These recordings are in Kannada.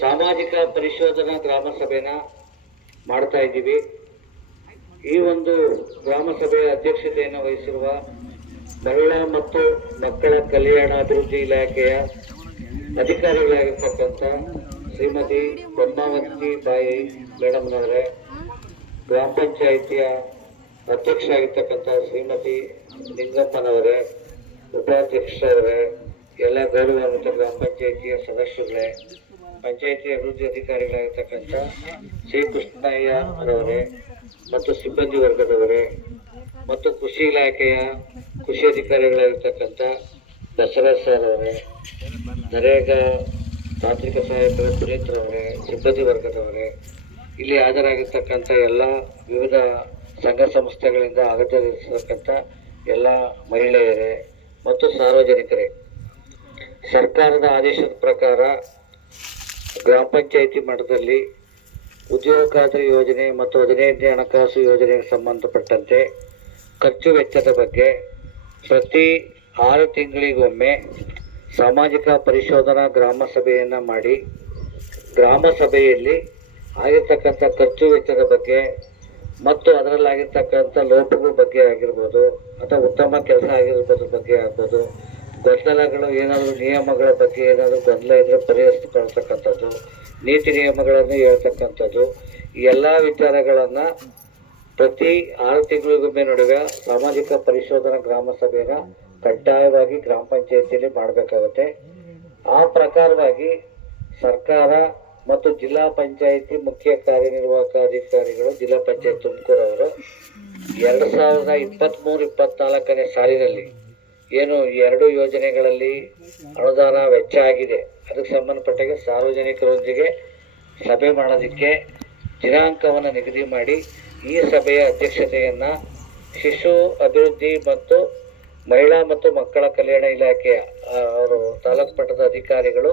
ಸಾಮಾಜಿಕ ಪರಿಶೋಧನಾ ಗ್ರಾಮ ಸಭೆನ ಮಾಡ್ತಾ ಇದ್ದೀವಿ. ಈ ಒಂದು ಗ್ರಾಮ ಸಭೆಯ ಅಧ್ಯಕ್ಷತೆಯನ್ನು ವಹಿಸಿರುವ ಮಹಿಳಾ ಮತ್ತು ಮಕ್ಕಳ ಕಲ್ಯಾಣಾಭಿವೃದ್ಧಿ ಇಲಾಖೆಯ ಅಧಿಕಾರಿಗಳಾಗಿರ್ತಕ್ಕಂಥ ಶ್ರೀಮತಿ ಪದ್ಮಾವತಿ ಬಾಯಿ ಮೇಡಮ್ನವರೇ, ಗ್ರಾಮ ಪಂಚಾಯಿತಿಯ ಅಧ್ಯಕ್ಷ ಆಗಿರ್ತಕ್ಕಂಥ ಶ್ರೀಮತಿ ನಿಂಗಪ್ಪನವರೇ, ಉಪಾಧ್ಯಕ್ಷರವರೇ, ಎಲ್ಲ ಗೌರವಾನ್ವಿತ ಗ್ರಾಮ ಪಂಚಾಯಿತಿಯ ಸದಸ್ಯರುಗಳೇ, ಪಂಚಾಯಿತಿ ಅಭಿವೃದ್ಧಿ ಅಧಿಕಾರಿಗಳಾಗಿರ್ತಕ್ಕಂಥ ಶ್ರೀ ಕೃಷ್ಣಯ್ಯ ಅವರೇ ಮತ್ತು ಸಿಬ್ಬಂದಿ ವರ್ಗದವರೇ ಮತ್ತು ಕೃಷಿ ಇಲಾಖೆಯ ಕೃಷಿ ಅಧಿಕಾರಿಗಳಾಗಿರ್ತಕ್ಕಂಥ ಬಸವರಾಜ್ ಸರ್ ಅವರೇ, ನರೇಗಾ ತಾಂತ್ರಿಕ ಸಹಾಯಕರ ಪುನೀತ್ರವರೇ, ಸಿಬ್ಬಂದಿ ವರ್ಗದವರೇ, ಇಲ್ಲಿ ಹಾಜರಾಗಿರ್ತಕ್ಕಂಥ ಎಲ್ಲ ವಿವಿಧ ಸಂಘ ಸಂಸ್ಥೆಗಳಿಂದ ಆಗಮಿಸಿರ್ತಕ್ಕಂಥ ಎಲ್ಲ ಮಹಿಳೆಯರೇ ಮತ್ತು ಸಾರ್ವಜನಿಕರೇ, ಸರ್ಕಾರದ ಆದೇಶದ ಪ್ರಕಾರ ಗ್ರಾಮ ಪಂಚಾಯಿತಿ ಮಟ್ಟದಲ್ಲಿ ಉದ್ಯೋಗ ಖಾತ್ರಿ ಯೋಜನೆ ಮತ್ತು 15ನೇ ಹಣಕಾಸು ಯೋಜನೆಗೆ ಸಂಬಂಧಪಟ್ಟಂತೆ ಖರ್ಚು ವೆಚ್ಚದ ಬಗ್ಗೆ ಪ್ರತಿ 6 ತಿಂಗಳಿಗೊಮ್ಮೆ ಸಾಮಾಜಿಕ ಪರಿಶೋಧನಾ ಗ್ರಾಮ ಸಭೆಯನ್ನು ಮಾಡಿ, ಗ್ರಾಮ ಸಭೆಯಲ್ಲಿ ಆಗಿರ್ತಕ್ಕಂಥ ಖರ್ಚು ವೆಚ್ಚದ ಬಗ್ಗೆ ಮತ್ತು ಅದರಲ್ಲಾಗಿರ್ತಕ್ಕಂಥ ಲೋಪಗಳ ಬಗ್ಗೆ ಆಗಿರ್ಬೋದು ಅಥವಾ ಉತ್ತಮ ಕೆಲಸ ಆಗಿರ್ಬೋದು ಬಗ್ಗೆ ಆಗ್ಬೋದು, ಗೊಂದಲಗಳು ಏನಾದರೂ ನಿಯಮಗಳ ಬಗ್ಗೆ ಏನಾದರೂ ಗೊಂದಲ ಇದ್ದರೆ ಪರಿಹರಿಸಿಕೊಳ್ತಕ್ಕಂಥದ್ದು, ನೀತಿ ನಿಯಮಗಳನ್ನು ಹೇಳ್ತಕ್ಕಂಥದ್ದು, ಈ ಎಲ್ಲ ವಿಚಾರಗಳನ್ನು ಪ್ರತಿ 6 ತಿಂಗಳಿಗೊಮ್ಮೆ ನಡುವೆ ಸಾಮಾಜಿಕ ಪರಿಶೋಧನಾ ಗ್ರಾಮ ಸಭೆಯನ್ನು ಕಡ್ಡಾಯವಾಗಿ ಗ್ರಾಮ ಪಂಚಾಯಿತಿಯಲ್ಲಿ ಮಾಡಬೇಕಾಗುತ್ತೆ. ಆ ಪ್ರಕಾರವಾಗಿ ಸರ್ಕಾರ ಮತ್ತು ಜಿಲ್ಲಾ ಪಂಚಾಯಿತಿ ಮುಖ್ಯ ಕಾರ್ಯನಿರ್ವಾಹಕ ಅಧಿಕಾರಿಗಳು ಜಿಲ್ಲಾ ಪಂಚಾಯತ್ ತುಮಕೂರು ಅವರು 2023-24ನೇ ಸಾಲಿನಲ್ಲಿ ಏನು 2 ಯೋಜನೆಗಳಲ್ಲಿ ಅನುದಾನ ವೆಚ್ಚ ಆಗಿದೆ, ಅದಕ್ಕೆ ಸಂಬಂಧಪಟ್ಟಾಗ ಸಾರ್ವಜನಿಕರೊಂದಿಗೆ ಸಭೆ ಮಾಡೋದಕ್ಕೆ ದಿನಾಂಕವನ್ನು ನಿಗದಿ ಮಾಡಿ ಈ ಸಭೆಯ ಅಧ್ಯಕ್ಷತೆಯನ್ನು ಶಿಶು ಅಭಿವೃದ್ಧಿ ಮತ್ತು ಮಹಿಳಾ ಮತ್ತು ಮಕ್ಕಳ ಕಲ್ಯಾಣ ಇಲಾಖೆಯ ಅವರು ತಾಲೂಕು ಮಟ್ಟದ ಅಧಿಕಾರಿಗಳು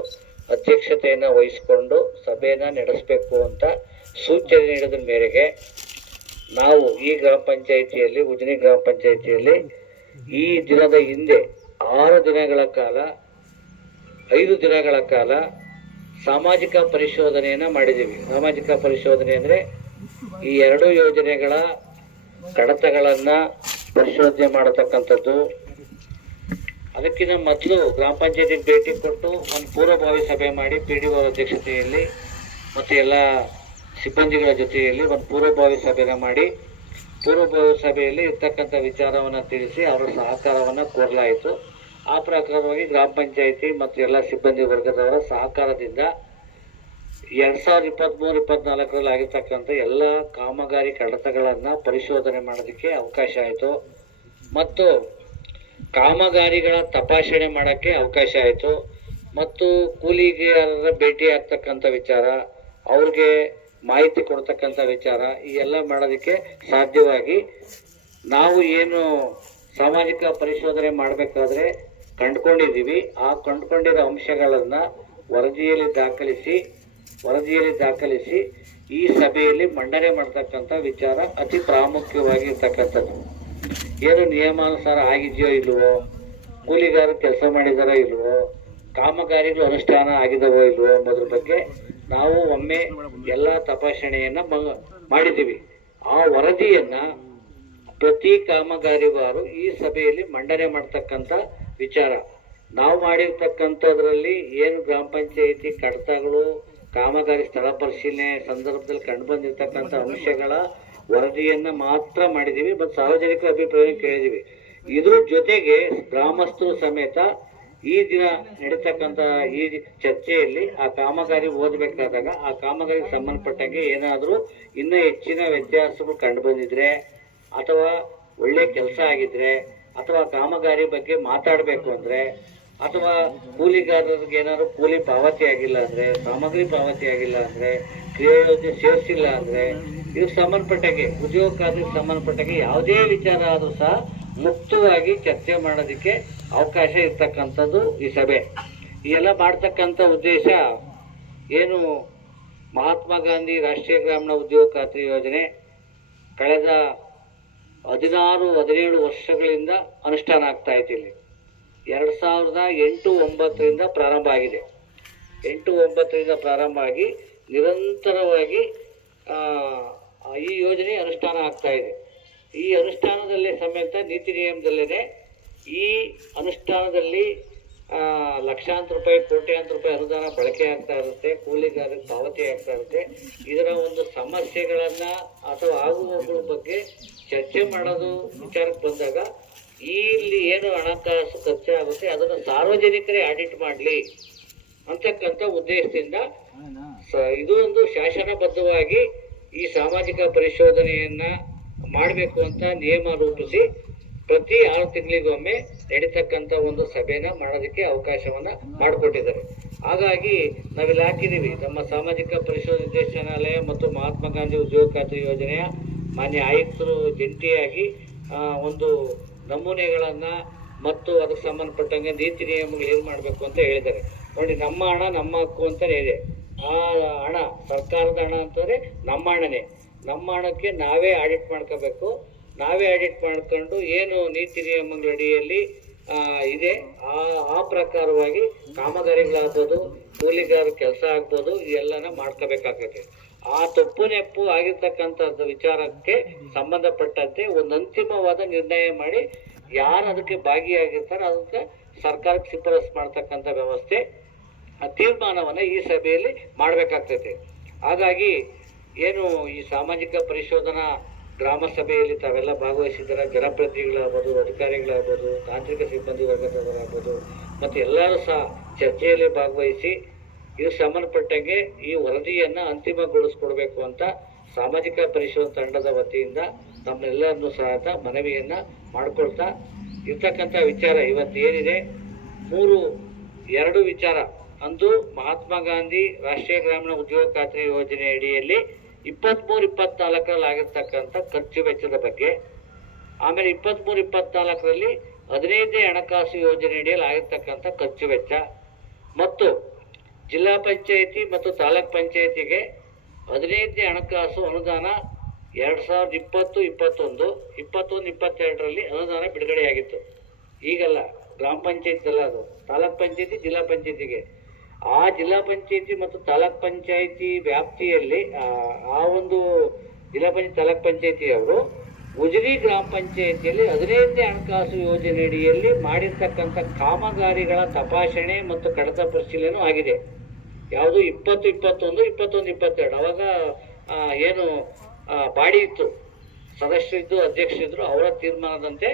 ಅಧ್ಯಕ್ಷತೆಯನ್ನು ವಹಿಸಿಕೊಂಡು ಸಭೆಯನ್ನು ನಡೆಸಬೇಕು ಅಂತ ಸೂಚನೆ ನೀಡಿದ ಮೇರೆಗೆ ನಾವು ಈ ಗ್ರಾಮ ಪಂಚಾಯಿತಿಯಲ್ಲಿ ಉಜಿನಿ ಗ್ರಾಮ ಪಂಚಾಯಿತಿಯಲ್ಲಿ ಈ ದಿನದ ಹಿಂದೆ 5 ದಿನಗಳ ಕಾಲ ಸಾಮಾಜಿಕ ಪರಿಶೋಧನೆಯನ್ನು ಮಾಡಿದ್ದೀವಿ. ಸಾಮಾಜಿಕ ಪರಿಶೋಧನೆ ಅಂದರೆ ಈ 2 ಯೋಜನೆಗಳ ಕಡತಗಳನ್ನು ಪರಿಶೋಧನೆ ಮಾಡತಕ್ಕಂಥದ್ದು. ಅದಕ್ಕಿಂತ ಮೊದಲು ಗ್ರಾಮ ಪಂಚಾಯತಿಗೆ ಭೇಟಿ ಕೊಟ್ಟು ಒಂದು ಪೂರ್ವಭಾವಿ ಸಭೆ ಮಾಡಿ PDO ಅಧ್ಯಕ್ಷತೆಯಲ್ಲಿ ಮತ್ತು ಎಲ್ಲ ಸಿಬ್ಬಂದಿಗಳ ಜೊತೆಯಲ್ಲಿ ಒಂದು ಪೂರ್ವಭಾವಿ ಸಭೆನ ಮಾಡಿ, ಪೂರ್ವಭಾವಿ ಸಭೆಯಲ್ಲಿ ಇರ್ತಕ್ಕಂಥ ವಿಚಾರವನ್ನು ತಿಳಿಸಿ ಅವರ ಸಹಕಾರವನ್ನು ಕೋರಲಾಯಿತು. ಆ ಪ್ರಕಾರವಾಗಿ ಗ್ರಾಮ ಪಂಚಾಯಿತಿ ಮತ್ತು ಎಲ್ಲ ಸಿಬ್ಬಂದಿ ವರ್ಗದವರ ಸಹಕಾರದಿಂದ 2023-24ರಲ್ಲಿ ಆಗಿರ್ತಕ್ಕಂಥ ಎಲ್ಲ ಕಾಮಗಾರಿ ಕಡತಗಳನ್ನು ಪರಿಶೋಧನೆ ಮಾಡೋದಕ್ಕೆ ಅವಕಾಶ ಆಯಿತು ಮತ್ತು ಕಾಮಗಾರಿಗಳ ತಪಾಸಣೆ ಮಾಡೋಕ್ಕೆ ಅವಕಾಶ ಆಯಿತು ಮತ್ತು ಕೂಲಿಗಾರರ ಭೇಟಿ ಆಗ್ತಕ್ಕಂಥ ವಿಚಾರ, ಅವ್ರಿಗೆ ಮಾಹಿತಿ ಕೊಡ್ತಕ್ಕಂಥ ವಿಚಾರ, ಈ ಎಲ್ಲ ಮಾಡೋದಕ್ಕೆ ಸಾಧ್ಯವಾಗಿ ನಾವು ಏನು ಸಾಮಾಜಿಕ ಪರಿಶೋಧನೆ ಮಾಡಬೇಕಾದ್ರೆ ಕಂಡುಕೊಂಡಿದ್ದೀವಿ, ಆ ಕಂಡುಕೊಂಡಿರೋ ಅಂಶಗಳನ್ನು ವರದಿಯಲ್ಲಿ ದಾಖಲಿಸಿ ಈ ಸಭೆಯಲ್ಲಿ ಮಂಡನೆ ಮಾಡ್ತಕ್ಕಂಥ ವಿಚಾರ ಅತಿ ಪ್ರಾಮುಖ್ಯವಾಗಿ ಇರ್ತಕ್ಕಂಥದ್ದು. ಏನು ನಿಯಮಾನುಸಾರ ಆಗಿದೆಯೋ ಇಲ್ವೋ, ಕೂಲಿಗಾರರು ಕೆಲಸ ಮಾಡಿದಾರೋ ಇಲ್ವೋ, ಕಾಮಗಾರಿಗಳು ಅನುಷ್ಠಾನ ಆಗಿದವೋ ಇಲ್ವೋ ಅನ್ನೋದ್ರ ಬಗ್ಗೆ ನಾವು ಒಮ್ಮೆ ಎಲ್ಲ ತಪಾಸಣೆಯನ್ನು ಮಾಡಿದ್ದೀವಿ. ಆ ವರದಿಯನ್ನು ಪ್ರತಿ ಕಾಮಗಾರಿಗಾರು ಈ ಸಭೆಯಲ್ಲಿ ಮಂಡನೆ ಮಾಡ್ತಕ್ಕಂಥ ವಿಚಾರ. ನಾವು ಮಾಡಿರ್ತಕ್ಕಂಥದ್ರಲ್ಲಿ ಏನು ಗ್ರಾಮ ಪಂಚಾಯಿತಿ ಕಡತಗಳು, ಕಾಮಗಾರಿ ಸ್ಥಳ ಪರಿಶೀಲನೆ ಸಂದರ್ಭದಲ್ಲಿ ಕಂಡು ಬಂದಿರತಕ್ಕಂಥ ಅಂಶಗಳ ವರದಿಯನ್ನು ಮಾತ್ರ ಮಾಡಿದ್ದೀವಿ ಮತ್ತು ಸಾರ್ವಜನಿಕರ ಅಭಿಪ್ರಾಯ ಕೇಳಿದ್ದೀವಿ. ಇದ್ರ ಜೊತೆಗೆ ಗ್ರಾಮಸ್ಥರು ಸಮೇತ ಈ ದಿನ ನಡೀತಕ್ಕಂಥ ಈ ಚರ್ಚೆಯಲ್ಲಿ ಆ ಕಾಮಗಾರಿ ಓದಬೇಕಾದಾಗ ಆ ಕಾಮಗಾರಿಗೆ ಸಂಬಂಧಪಟ್ಟಂಗೆ ಏನಾದರೂ ಇನ್ನೂ ಹೆಚ್ಚಿನ ವ್ಯತ್ಯಾಸಗಳು ಕಂಡು ಬಂದಿದ್ರೆ ಅಥವಾ ಒಳ್ಳೆ ಕೆಲಸ ಆಗಿದ್ರೆ ಅಥವಾ ಕಾಮಗಾರಿ ಬಗ್ಗೆ ಮಾತಾಡಬೇಕು ಅಂದರೆ ಅಥವಾ ಕೂಲಿಗಾರರಿಗೆ ಏನಾದ್ರು ಕೂಲಿ ಪಾವತಿ ಆಗಿಲ್ಲ ಅಂದರೆ, ಸಾಮಗ್ರಿ ಪಾವತಿ ಆಗಿಲ್ಲ ಅಂದರೆ, ಕ್ರಿಯಾ ಯೋಜನೆ ಸೇರಿಸಿಲ್ಲ ಅಂದರೆ, ಇದಕ್ಕೆ ಸಂಬಂಧಪಟ್ಟಾಗೆ ಉದ್ಯೋಗ ಖಾತ್ರಿಗೆ ಸಂಬಂಧಪಟ್ಟಾಗೆ ಯಾವುದೇ ವಿಚಾರ ಆದರೂ ಸಹ ಮುಕ್ತವಾಗಿ ಚರ್ಚೆ ಮಾಡೋದಕ್ಕೆ ಅವಕಾಶ ಇರ್ತಕ್ಕಂಥದ್ದು ಈ ಸಭೆ. ಈ ಎಲ್ಲ ಮಾಡ್ತಕ್ಕಂಥ ಉದ್ದೇಶ ಏನು, ಮಹಾತ್ಮ ಗಾಂಧಿ ರಾಷ್ಟ್ರೀಯ ಗ್ರಾಮೀಣ ಉದ್ಯೋಗ ಖಾತ್ರಿ ಯೋಜನೆ ಕಳೆದ 16-17 ವರ್ಷಗಳಿಂದ ಅನುಷ್ಠಾನ ಆಗ್ತಾ ಇತ್ತು. ಇಲ್ಲಿ 2008-9ರಿಂದ ಪ್ರಾರಂಭ ಆಗಿದೆ. 8-9ರಿಂದ ಪ್ರಾರಂಭ ಆಗಿ ನಿರಂತರವಾಗಿ ಈ ಯೋಜನೆ ಅನುಷ್ಠಾನ ಆಗ್ತಾ ಇದೆ. ಈ ಅನುಷ್ಠಾನದಲ್ಲೇ ಸಮೇತ ನೀತಿ ನಿಯಮದಲ್ಲೇ ಈ ಅನುಷ್ಠಾನದಲ್ಲಿ ಲಕ್ಷಾಂತರ ರೂಪಾಯಿ, ಕೋಟ್ಯಾಂತರ ರೂಪಾಯಿ ಅನುದಾನ ಬಳಕೆ ಆಗ್ತಾ ಇರುತ್ತೆ, ಕೂಲಿಗಾರರಿಗೆ ಪಾವತಿ ಆಗ್ತಾ ಇರುತ್ತೆ. ಇದರ ಒಂದು ಸಮಸ್ಯೆಗಳನ್ನ ಅಥವಾ ಆಗುವಗಳ ಬಗ್ಗೆ ಚರ್ಚೆ ಮಾಡೋದು ವಿಚಾರಕ್ಕೆ ಬಂದಾಗ ಇಲ್ಲಿ ಏನು ಹಣಕಾಸು ಖರ್ಚಾಗುತ್ತೆ ಅದನ್ನು ಸಾರ್ವಜನಿಕರೇ ಆಡಿಟ್ ಮಾಡಲಿ ಅಂತಕ್ಕಂಥ ಉದ್ದೇಶದಿಂದ ಇದು ಒಂದು ಶಾಸನಬದ್ಧವಾಗಿ ಈ ಸಾಮಾಜಿಕ ಪರಿಶೋಧನೆಯನ್ನ ಮಾಡಬೇಕು ಅಂತ ನಿಯಮ ರೂಪಿಸಿ ಪ್ರತಿ 6 ತಿಂಗಳಿಗೊಮ್ಮೆ ನಡೀತಕ್ಕಂಥ ಒಂದು ಸಭೆನ ಮಾಡೋದಕ್ಕೆ ಅವಕಾಶವನ್ನ ಮಾಡಿಕೊಟ್ಟಿದ್ದಾರೆ. ಹಾಗಾಗಿ ನಾವಿಲ್ಲಿ ಹಾಕಿದ್ದೀವಿ, ನಮ್ಮ ಸಾಮಾಜಿಕ ಪರಿಶೋಧನೆ ನಿರ್ದೇಶನಾಲಯ ಮತ್ತು ಮಹಾತ್ಮ ಗಾಂಧಿ ಉದ್ಯೋಗ ಖಾತ್ರಿ ಯೋಜನೆಯ ಮಾನ್ಯ ಆಯುಕ್ತರು ಜಂಟಿಯಾಗಿ ಒಂದು ನಮೂನೆಗಳನ್ನ ಮತ್ತು ಅದಕ್ಕೆ ಸಂಬಂಧಪಟ್ಟಂಗೆ ನೀತಿ ನಿಯಮಗಳು ಏನು ಮಾಡಬೇಕು ಅಂತ ಹೇಳಿದ್ದಾರೆ. ನೋಡಿ, ನಮ್ಮ ಹಣ ನಮ್ಮ ಹಕ್ಕು ಅಂತಲೇ ಇದೆ. ಆ ಹಣ ಸರ್ಕಾರದ ಹಣ ಅಂತಂದರೆ ನಮ್ಮ ಹಣನೇ. ನಮ್ಮ ಹಣಕ್ಕೆ ನಾವೇ ಆಡಿಟ್ ಮಾಡ್ಕೋಬೇಕು. ನಾವೇ ಆಡಿಟ್ ಮಾಡ್ಕೊಂಡು ಏನು ನೀತಿ ನಿಯಮಗಳ ಅಡಿಯಲ್ಲಿ ಇದೆ ಆ ಪ್ರಕಾರವಾಗಿ ಕಾಮಗಾರಿಗಳಾಗ್ಬೋದು, ಕೂಲಿಗಾರ ಕೆಲಸ ಆಗ್ಬೋದು, ಇದೆಲ್ಲನ ಮಾಡ್ಕೋಬೇಕಾಗ್ತದೆ. ಆ ತಪ್ಪು ನೆಪ್ಪು ಆಗಿರ್ತಕ್ಕಂಥದ್ದು ವಿಚಾರಕ್ಕೆ ಸಂಬಂಧಪಟ್ಟಂತೆ ಒಂದು ಅಂತಿಮವಾದ ನಿರ್ಣಯ ಮಾಡಿ ಯಾರು ಅದಕ್ಕೆ ಭಾಗಿಯಾಗಿರ್ತಾರೆ ಅದಕ್ಕೆ ಸರ್ಕಾರಕ್ಕೆ ಶಿಫಾರಸು ಮಾಡ್ತಕ್ಕಂಥ ವ್ಯವಸ್ಥೆ ತೀರ್ಮಾನವನ್ನು ಈ ಸಭೆಯಲ್ಲಿ ಮಾಡಬೇಕಾಗ್ತೈತೆ. ಹಾಗಾಗಿ ಏನು ಈ ಸಾಮಾಜಿಕ ಪರಿಶೋಧನಾ ಗ್ರಾಮ ಸಭೆಯಲ್ಲಿ ತಾವೆಲ್ಲ ಭಾಗವಹಿಸಿದ್ದಾರೆ, ಜನಪ್ರತಿನಿಧಿಗಳಾಗ್ಬೋದು, ಅಧಿಕಾರಿಗಳಾಗ್ಬೋದು, ತಾಂತ್ರಿಕ ಸಿಬ್ಬಂದಿ ವರ್ಗದವರಾಗ್ಬೋದು, ಮತ್ತು ಎಲ್ಲರೂ ಸಹ ಚರ್ಚೆಯಲ್ಲಿ ಭಾಗವಹಿಸಿ ಇದಕ್ಕೆ ಸಂಬಂಧಪಟ್ಟಂಗೆ ಈ ವರದಿಯನ್ನು ಅಂತಿಮಗೊಳಿಸ್ಕೊಡ್ಬೇಕು ಅಂತ ಸಾಮಾಜಿಕ ಪರಿಶೋಧನಾ ತಂಡದ ವತಿಯಿಂದ ನಮ್ಮೆಲ್ಲರನ್ನೂ ಸಹ ಮನವಿಯನ್ನು ಮಾಡಿಕೊಳ್ತಾ ಇರ್ತಕ್ಕಂಥ ವಿಚಾರ ಇವತ್ತು ಏನಿದೆ, 2 ವಿಚಾರ. ಅಂದು ಮಹಾತ್ಮ ಗಾಂಧಿ ರಾಷ್ಟ್ರೀಯ ಗ್ರಾಮೀಣ ಉದ್ಯೋಗ ಖಾತ್ರಿ ಯೋಜನೆ ಅಡಿಯಲ್ಲಿ 23-24ರಲ್ಲಿ ಆಗಿರ್ತಕ್ಕಂಥ ಖರ್ಚು ವೆಚ್ಚದ ಬಗ್ಗೆ, ಆಮೇಲೆ 23-24ರಲ್ಲಿ 15ನೇ ಹಣಕಾಸು ಯೋಜನೆ ಅಡಿಯಲ್ಲಿ ಆಗಿರ್ತಕ್ಕಂಥ ಖರ್ಚು ವೆಚ್ಚ, ಮತ್ತು ಜಿಲ್ಲಾ ಪಂಚಾಯಿತಿ ಮತ್ತು ತಾಲೂಕ್ ಪಂಚಾಯಿತಿಗೆ 15ನೇ ಹಣಕಾಸು ಅನುದಾನ 2020-21, 21-22ರಲ್ಲಿ ಅನುದಾನ ಬಿಡುಗಡೆಯಾಗಿತ್ತು. ಈಗಲ್ಲ, ಗ್ರಾಮ ಪಂಚಾಯತ್ ಅದು ತಾಲೂಕ್ ಪಂಚಾಯತಿ, ಜಿಲ್ಲಾ ಪಂಚಾಯತಿಗೆ. ಆ ಜಿಲ್ಲಾ ಪಂಚಾಯತಿ ಮತ್ತು ತಾಲೂಕ್ ಪಂಚಾಯತಿ ವ್ಯಾಪ್ತಿಯಲ್ಲಿ ಆ ಒಂದು ಜಿಲ್ಲಾ ಪಂಚಾಯತ್ ತಾಲೂಕ್ ಪಂಚಾಯತಿಯವರು ಉಜಿರಿ ಗ್ರಾಮ ಪಂಚಾಯತಿಯಲ್ಲಿ 15ನೇ ಹಣಕಾಸು ಯೋಜನೆಯಡಿಯಲ್ಲಿ ಮಾಡಿರ್ತಕ್ಕಂಥ ಕಾಮಗಾರಿಗಳ ತಪಾಸಣೆ ಮತ್ತು ಕಡತ ಪರಿಶೀಲನೆ ಆಗಿದೆ. ಯಾವುದು 20-21, 21-22 ಅವಾಗ ಏನು ಬಾಡಿ ಇತ್ತು, ಸದಸ್ಯರಿದ್ದು, ಅಧ್ಯಕ್ಷರಿದ್ರು, ಅವರ ತೀರ್ಮಾನದಂತೆ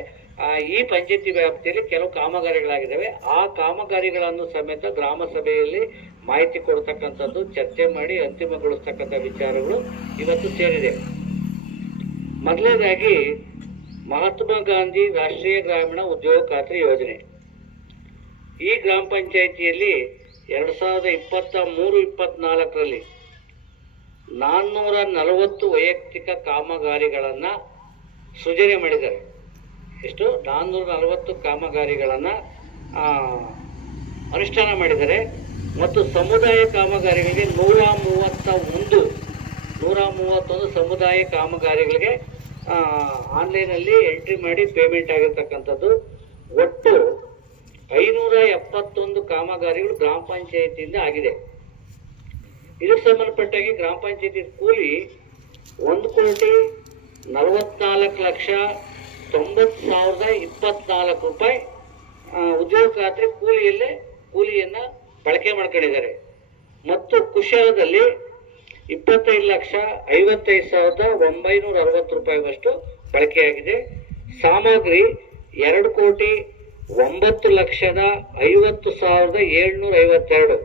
ಈ ಪಂಚಾಯತಿ ವ್ಯಾಪ್ತಿಯಲ್ಲಿ ಕೆಲವು ಕಾಮಗಾರಿಗಳಾಗಿದ್ದಾವೆ. ಆ ಕಾಮಗಾರಿಗಳನ್ನು ಸಮೇತ ಗ್ರಾಮ ಸಭೆಯಲ್ಲಿ ಮಾಹಿತಿ ಕೊಡ್ತಕ್ಕಂಥದ್ದು, ಚರ್ಚೆ ಮಾಡಿ ಅಂತಿಮಗೊಳಿಸ್ತಕ್ಕಂಥ ವಿಚಾರಗಳು ಇವತ್ತು ಸೇರಿದೆ. ಮೊದಲನೇದಾಗಿ ಮಹಾತ್ಮ ಗಾಂಧಿ ರಾಷ್ಟ್ರೀಯ ಗ್ರಾಮೀಣ ಉದ್ಯೋಗ ಖಾತ್ರಿ ಯೋಜನೆ. ಈ ಗ್ರಾಮ ಪಂಚಾಯಿತಿಯಲ್ಲಿ 2023-24ರಲ್ಲಿ 440 ವೈಯಕ್ತಿಕ ಕಾಮಗಾರಿಗಳನ್ನು ಸೃಜನೆ ಮಾಡಿದ್ದಾರೆ. ಎಷ್ಟು? 440 ಕಾಮಗಾರಿಗಳನ್ನು ಅನುಷ್ಠಾನ ಮಾಡಿದ್ದಾರೆ. ಮತ್ತು ಸಮುದಾಯ ಕಾಮಗಾರಿಗಳಿಗೆ 131 ಸಮುದಾಯ ಕಾಮಗಾರಿಗಳಿಗೆ ಆನ್ಲೈನಲ್ಲಿ ಎಂಟ್ರಿ ಮಾಡಿ ಪೇಮೆಂಟ್ ಆಗಿರ್ತಕ್ಕಂಥದ್ದು. ಒಟ್ಟು 571 ಕಾಮಗಾರಿಗಳು ಗ್ರಾಮ ಪಂಚಾಯಿತಿಯಿಂದ ಆಗಿದೆ. ಇದಕ್ಕೆ ಸಂಬಂಧಪಟ್ಟಾಗಿ ಗ್ರಾಮ ಪಂಚಾಯತಿ ಕೂಲಿ 1,44,90,24 ರೂಪಾಯಿ ಉದ್ಯೋಗ ಖಾತ್ರಿ ಕೂಲಿಯನ್ನು ಬಳಕೆ ಮಾಡ್ಕೊಂಡಿದ್ದಾರೆ. ಮತ್ತು ಕುಶಲದಲ್ಲಿ 25,55,960 ರೂಪಾಯಿವಷ್ಟು ಬಳಕೆಯಾಗಿದೆ. ಸಾಮಗ್ರಿ 2,09,50,752.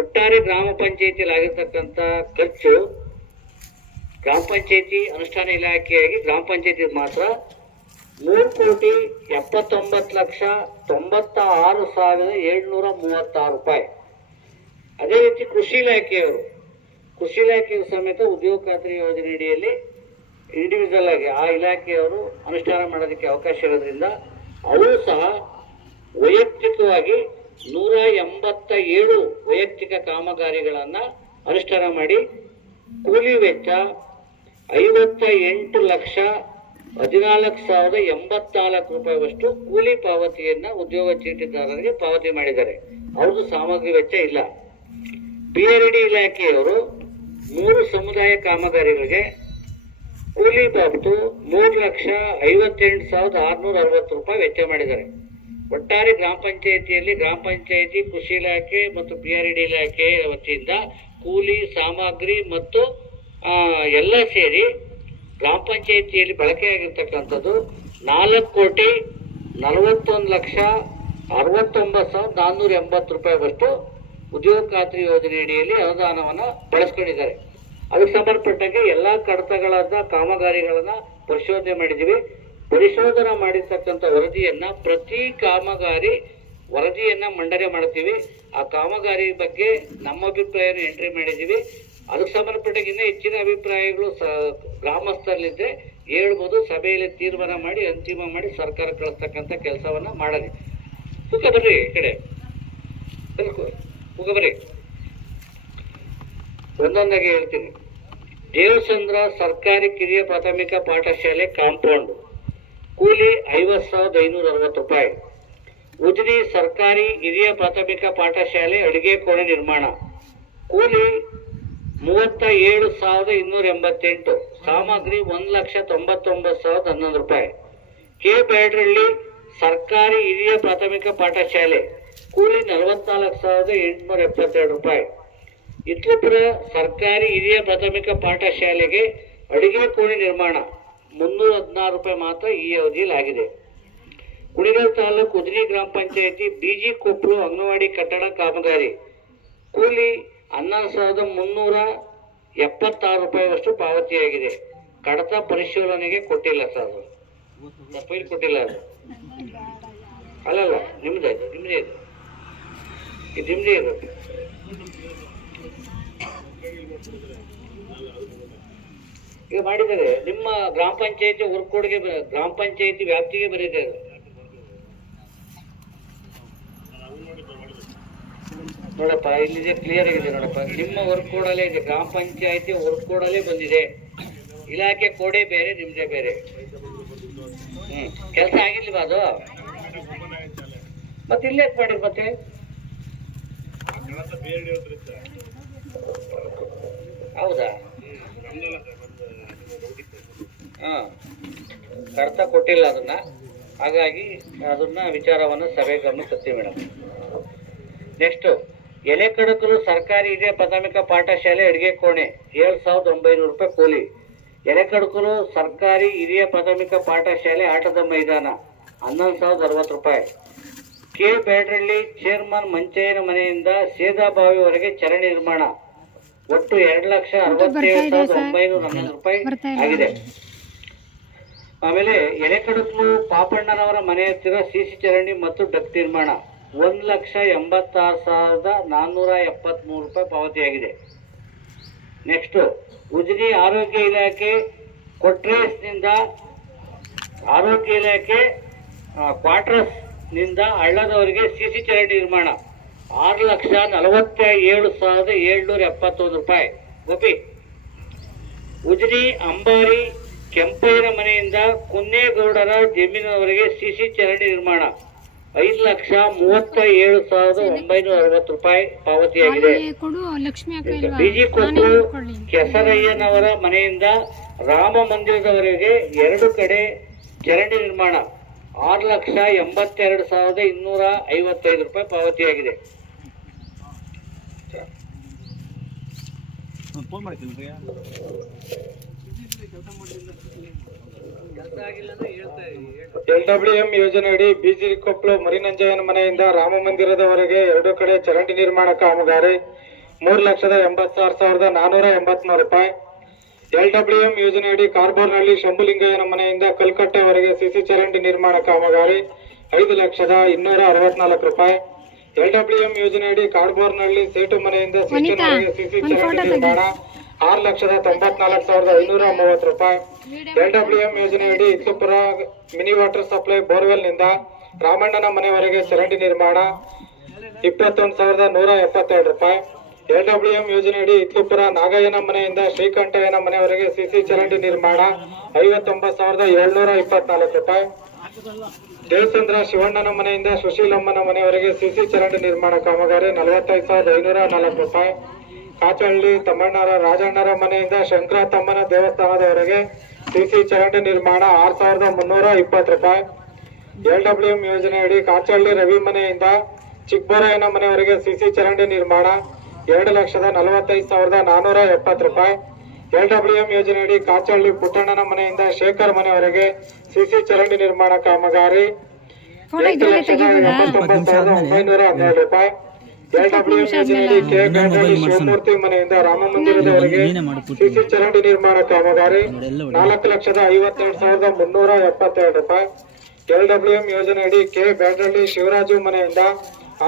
ಒಟ್ಟಾರೆ ಗ್ರಾಮ ಪಂಚಾಯತಿಯಲ್ಲಿ ಆಗಿರ್ತಕ್ಕಂಥ ಖರ್ಚು ಗ್ರಾಮ ಪಂಚಾಯತಿ ಅನುಷ್ಠಾನ ಇಲಾಖೆಯಾಗಿ ಗ್ರಾಮ ಪಂಚಾಯತಿ ಮಾತ್ರ 3,79,96,736 ರೂಪಾಯಿ. ಅದೇ ರೀತಿ ಕೃಷಿ ಇಲಾಖೆಯವರು ಸಮೇತ ಉದ್ಯೋಗ ಖಾತ್ರಿ ಯೋಜನೆ ಅಡಿಯಲ್ಲಿ ಇಂಡಿವಿಜುವಲ್ ಆಗಿ ಆ ಇಲಾಖೆಯವರು ಅನುಷ್ಠಾನ ಮಾಡೋದಕ್ಕೆ ಅವಕಾಶ ಇರೋದ್ರಿಂದ ಅವರು ಸಹ ವೈಯಕ್ತಿಕವಾಗಿ 187 ವೈಯಕ್ತಿಕ ಕಾಮಗಾರಿಗಳನ್ನು ಅನುಷ್ಠಾನ ಮಾಡಿ ಕೂಲಿ ವೆಚ್ಚ 58,14,084 ರೂಪಾಯಿವಷ್ಟು ಕೂಲಿ ಪಾವತಿಯನ್ನು ಉದ್ಯೋಗ ಚೀಟಿದಾರರಿಗೆ ಪಾವತಿ ಮಾಡಿದ್ದಾರೆ. ಅವ್ರದ್ದು ಸಾಮಗ್ರಿ ವೆಚ್ಚ ಇಲ್ಲ. PRD ಇಲಾಖೆಯವರು 3 ಸಮುದಾಯ ಕಾಮಗಾರಿಗಳಿಗೆ ಕೂಲಿ ಬಾಬತು 3,58,660 ರೂಪಾಯಿ ವೆಚ್ಚ ಮಾಡಿದ್ದಾರೆ. ಒಟ್ಟಾರೆ ಗ್ರಾಮ ಪಂಚಾಯಿತಿಯಲ್ಲಿ ಗ್ರಾಮ ಪಂಚಾಯಿತಿ, ಕೃಷಿ ಇಲಾಖೆ ಮತ್ತು PRD ಇಲಾಖೆ ವತಿಯಿಂದ ಕೂಲಿ, ಸಾಮಗ್ರಿ ಮತ್ತು ಎಲ್ಲ ಸೇರಿ ಗ್ರಾಮ ಪಂಚಾಯಿತಿಯಲ್ಲಿ ಬಳಕೆಯಾಗಿರ್ತಕ್ಕಂಥದ್ದು 4,41,69,480 ರೂಪಾಯಿವಷ್ಟು ಉದ್ಯೋಗ ಖಾತ್ರಿ ಯೋಜನೆ ಅಡಿಯಲ್ಲಿ ಅನುದಾನವನ್ನು ಬಳಸ್ಕೊಂಡಿದ್ದಾರೆ. ಅದಕ್ಕೆ ಸಂಬಂಧಪಟ್ಟಂಗೆ ಎಲ್ಲ ಕಡತಗಳನ್ನ ಕಾಮಗಾರಿಗಳನ್ನ ಪರಿಶೋಧನೆ ಮಾಡಿದ್ದೀವಿ. ಪರಿಶೋಧನೆ ಮಾಡಿರ್ತಕ್ಕಂಥ ವರದಿಯನ್ನ ಪ್ರತಿ ಕಾಮಗಾರಿ ವರದಿಯನ್ನ ಮಂಡನೆ ಮಾಡ್ತೀವಿ. ಆ ಕಾಮಗಾರಿ ಬಗ್ಗೆ ನಮ್ಮ ಅಭಿಪ್ರಾಯನ ಎಂಟ್ರಿ ಮಾಡಿದ್ದೀವಿ. ಅದಕ್ಕೆ ಸಂಬಂಧಪಟ್ಟಾಗ ಇನ್ನೂ ಹೆಚ್ಚಿನ ಅಭಿಪ್ರಾಯಗಳು ಗ್ರಾಮಸ್ಥರಲ್ಲಿದ್ದರೆ ಹೇಳ್ಬೋದು, ಸಭೆಯಲ್ಲಿ ತೀರ್ಮಾನ ಮಾಡಿ ಅಂತಿಮ ಮಾಡಿ ಸರ್ಕಾರ ಕಳಿಸ್ತಕ್ಕಂಥ ಕೆಲಸವನ್ನ ಮಾಡಲಿ. ಸುಖ ಬರ್ರಿ ಈ ಕಡೆ ಸುಖ ಬರ್ರಿ, ಒಂದೊಂದಾಗಿ ಹೇಳ್ತೀನಿ. ದೇವಸಂದ್ರ ಸರ್ಕಾರಿ ಕಿರಿಯ ಪ್ರಾಥಮಿಕ ಪಾಠಶಾಲೆ ಕಾಂಪೌಂಡ್ ಕೂಲಿ 50,560 ರೂಪಾಯಿ. ಉಜಿನಿ ಸರ್ಕಾರಿ ಹಿರಿಯ ಪ್ರಾಥಮಿಕ ಪಾಠಶಾಲೆ ಅಡುಗೆ ಕೋಣೆ ನಿರ್ಮಾಣ ಕೂಲಿ 37,288. ಸಾಮಗ್ರಿ 1,99,011 ರೂಪಾಯಿ. ಕೆ ಬ್ಯಾಡ್ರಳ್ಳಿ ಸರ್ಕಾರಿ ಹಿರಿಯ ಪ್ರಾಥಮಿಕ ಪಾಠಶಾಲೆ ಕೂಲಿ 44,872 ರೂಪಾಯಿ. ಇತ್ಲಪುರ ಸರ್ಕಾರಿ ಹಿರಿಯ ಪ್ರಾಥಮಿಕ ಪಾಠಶಾಲೆಗೆ ಅಡುಗೆ ಕೋಣೆ ನಿರ್ಮಾಣ 316 ರೂಪಾಯಿ ಮಾತ್ರ ಈ ಅವಧಿಯಲ್ಲಿ ಆಗಿದೆ. ಕುಣಿಗಲ್ ತಾಲೂಕು ಉಜಿನಿ ಗ್ರಾಮ ಪಂಚಾಯಿತಿ BG ಕೊಪ್ಪಳು ಅಂಗನವಾಡಿ ಕಟ್ಟಡ ಕಾಮಗಾರಿ ಕೂಲಿ 11,376 ರೂಪಾಯಿವಷ್ಟು ಪಾವತಿಯಾಗಿದೆ. ಕಡತ ಪರಿಶೀಲನೆಗೆ ಕೊಟ್ಟಿಲ್ಲ ಸರ್, ಫೈಲ್ ಕೊಟ್ಟಿಲ್ಲ. ಅದು ಅಲ್ಲಲ್ಲ, ನಿಮ್ದೇ ಇದು ನಿಮ್ದೇ ಇದು. ಈಗ ಮಾಡಿದ್ದಾರೆ ನಿಮ್ಮ ಗ್ರಾಮ ಪಂಚಾಯತಿ ವರ್ಕೋಡ್ಗೆ, ಗ್ರಾಮ ಪಂಚಾಯತಿ ವ್ಯಾಪ್ತಿಗೆ ಬರೀದೆ ಅದು. ನೋಡಪ್ಪ, ಇಲ್ಲಿದೆ, ಕ್ಲಿಯರ್ ಆಗಿದೆ ನೋಡಪ್ಪ. ನಿಮ್ಮ ವರ್ಕ್ ಕೋಡಲ್ಲೇ ಇದೆ, ಗ್ರಾಮ ಪಂಚಾಯತಿ ವರ್ಕ್ ಕೋಡಲ್ಲೇ ಬಂದಿದೆ. ಇಲಾಖೆ ಕೋಡೇ ಬೇರೆ, ನಿಮ್ದೇ ಬೇರೆ. ಕೆಲಸ ಆಗಿಲ್ವಾ ಅದು? ಮತ್ತೆ ಇಲ್ಲೇ ಮಾಡಿರ್ ಮತ್ತೆ ಹೌದಾ? ಕಡತ ಕೊಟ್ಟಿಲ್ಲ ಅದನ್ನ, ಹಾಗಾಗಿ ಅದನ್ನ ವಿಚಾರವನ್ನು ಸಭೆ ಗಮನಕ್ಕೆ ತರ್ತೀವಿ ಮೇಡಮ್. ನೆಕ್ಸ್ಟ್, ಎಲೆಕಡಕಲು ಸರ್ಕಾರಿ ಹಿರಿಯ ಪ್ರಾಥಮಿಕ ಪಾಠಶಾಲೆ ಅಡುಗೆ ಕೋಣೆ 7,900 ರೂಪಾಯಿ ಕೂಲಿ. ಎಲೆಕಡಕಲು ಸರ್ಕಾರಿ ಹಿರಿಯ ಪ್ರಾಥಮಿಕ ಪಾಠಶಾಲೆ ಆಟದ ಮೈದಾನ 11,060 ರೂಪಾಯಿ. ಕೆ ಬ್ಯಾಡ್ರಳ್ಳಿ ಚೇರ್ಮನ್ ಮಂಚಯ್ಯನ ಮನೆಯಿಂದ ಸೇದಾಬಾವಿವರೆಗೆ ಚರಂಡಿ ನಿರ್ಮಾಣ ಒಟ್ಟು 2,67,911 ರೂಪಾಯಿ ಆಗಿದೆ. ಆಮೇಲೆ ಎಲೆಕಡಕಲು ಪಾಪಣ್ಣನವರ ಮನೆ ಹತ್ತಿರ ಸಿಸಿ ಚರಂಡಿ ಮತ್ತು ಡಕ್ ನಿರ್ಮಾಣ 1,86,473 ರೂಪಾಯಿ ಪಾವತಿಯಾಗಿದೆ. ನೆಕ್ಸ್ಟ್, ಉಜಿನಿ ಆರೋಗ್ಯ ಇಲಾಖೆ ಕೊಟ್ರೇಸ್ನಿಂದ ಆರೋಗ್ಯ ಇಲಾಖೆ ಕ್ವಾರ್ಟರ್ಸ್ ನಿಂದ ಹಳ್ಳದವರೆಗೆ ಸಿಸಿ ಚರಂಡಿ ನಿರ್ಮಾಣ 6,47,771 ರೂಪಾಯಿ. ಗೋಪಿ, ಉಜಿನಿ ಅಂಬಾರಿ ಕೆಂಪಯ್ಯನ ಮನೆಯಿಂದ ಕುನ್ನೇಗೌಡರ ಜಮೀನಿನವರೆಗೆ ಸಿಸಿ ಚರಂಡಿ ನಿರ್ಮಾಣ 5,37,960 ರೂಪಾಯಿ ಪಾವತಿಯಾಗಿದೆ. BG ಕೊಪ್ಪಳು ಕೆಸರಯ್ಯನವರ ಮನೆಯಿಂದ ರಾಮ ಮಂದಿರದವರೆಗೆ 2 ಕಡೆ ಚರಂಡಿ ನಿರ್ಮಾಣ 6,82,255 ರೂಪಾಯಿ ಪಾವತಿಯಾಗಿದೆ. LWM ಯೋಜನೆಯಡಿ BG ಕೊಪ್ಪಳು ಮರಿನಂಜಯ್ಯನ ಮನೆಯಿಂದ ರಾಮ ಮಂದಿರದವರೆಗೆ 2 ಕಡೆ ಚರಂಡಿ ನಿರ್ಮಾಣ ಕಾಮಗಾರಿ 3,86,483 ರೂಪಾಯಿ. LWM ಯೋಜನೆಯಡಿ ಕಾರ್ಬೋರ್ನಲ್ಲಿ ಶಂಭುಲಿಂಗಯ್ಯನ ಮನೆಯಿಂದ ಕಲ್ಕಟ್ಟೆವರೆಗೆ ಸಿಸಿ ಚರಂಡಿ ನಿರ್ಮಾಣ ಕಾಮಗಾರಿ 5,264 ರೂಪಾಯಿ. LWM ಯೋಜನೆಯಡಿ ಕಾರ್ಬೋರ್ನಲ್ಲಿ ಸೇಟು ಮನೆಯಿಂದ ಸಿಸಿ ಚರಂಡಿ ನಿರ್ಮಾಣ 6,94,530 ರೂಪಾಯಿ. LWM ಯೋಜನೆಯಡಿ ಇತ್ಲಪುರ ಮಿನಿ ವಾಟರ್ ಸಪ್ಲೈ ಬೋರ್ವೆಲ್ ನಿಂದ ರಾಮಣ್ಣನ ಮನೆಯವರೆಗೆ ಚರಂಡಿ ನಿರ್ಮಾಣ 21,172 ರೂಪಾಯಿ. LWM ಯೋಜನೆಯಡಿ ಇತ್ಲಪುರ ನಾಗಯ್ಯನ ಮನೆಯಿಂದ ಶ್ರೀಕಂಠಯ್ಯನ ಮನೆಯವರೆಗೆ ಸಿಸಿ ಚರಂಡಿ ನಿರ್ಮಾಣ 59,724 ರೂಪಾಯಿ. ದೇವಸಂದ್ರ ಶಿವಣ್ಣನ ಮನೆಯಿಂದ ಸುಶೀಲಮ್ಮನ ಮನೆಯವರೆಗೆ ಸಿಸಿ ಚರಂಡಿ ನಿರ್ಮಾಣ ಕಾಮಗಾರಿ 45,504 ರೂಪಾಯಿ. ಕಾಚಹಳ್ಳಿ ತಮ್ಮಣ್ಣರ ರಾಜಣ್ಣರ ಮನೆಯಿಂದ ಶಂಕರ ತಮ್ಮನ ದೇವಸ್ಥಾನದವರೆಗೆ ಸಿಸಿ ಚರಂಡಿ ನಿರ್ಮಾಣ 6,320 ರೂಪಾಯಿ. LWM ಯೋಜನೆಯಡಿ ಕಾಚಹಳ್ಳಿ ರವಿ ಮನೆಯಿಂದ ಚಿಕ್ಕಬೋರಯ್ಯನ ಮನೆಯವರೆಗೆ ಸಿಸಿ ಚರಂಡಿ ನಿರ್ಮಾಣ 2,45,470 ರೂಪಾಯಿ. LWM ಯೋಜನೆಯಡಿ ಕಾಚಹಳ್ಳಿ ಪುಟ್ಟಣ್ಣನ ಮನೆಯಿಂದ ಶೇಖರ್ ಮನೆಯವರೆಗೆ ಸಿಸಿ ಚರಂಡಿ ನಿರ್ಮಾಣ ಕಾಮಗಾರಿ 8,89,912 ರೂಪಾಯಿ. LWM ಯೋಜನೆಯಡಿ ಕೆ ಗಂಡಳ್ಳಿ ಶಿವಮೂರ್ತಿ ಮನೆಯಿಂದ ರಾಮ ಮಂದಿರದವರೆಗೆ ಸಿಸಿ ಚರಂಡಿ ನಿರ್ಮಾಣ ಕಾಮಗಾರಿ 4,52,372 ರೂಪಾಯಿ. LWM ಯೋಜನೆಯಡಿ ಕೆ ಬ್ಯಾಡಳ್ಳಿ ಶಿವರಾಜು ಮನೆಯಿಂದ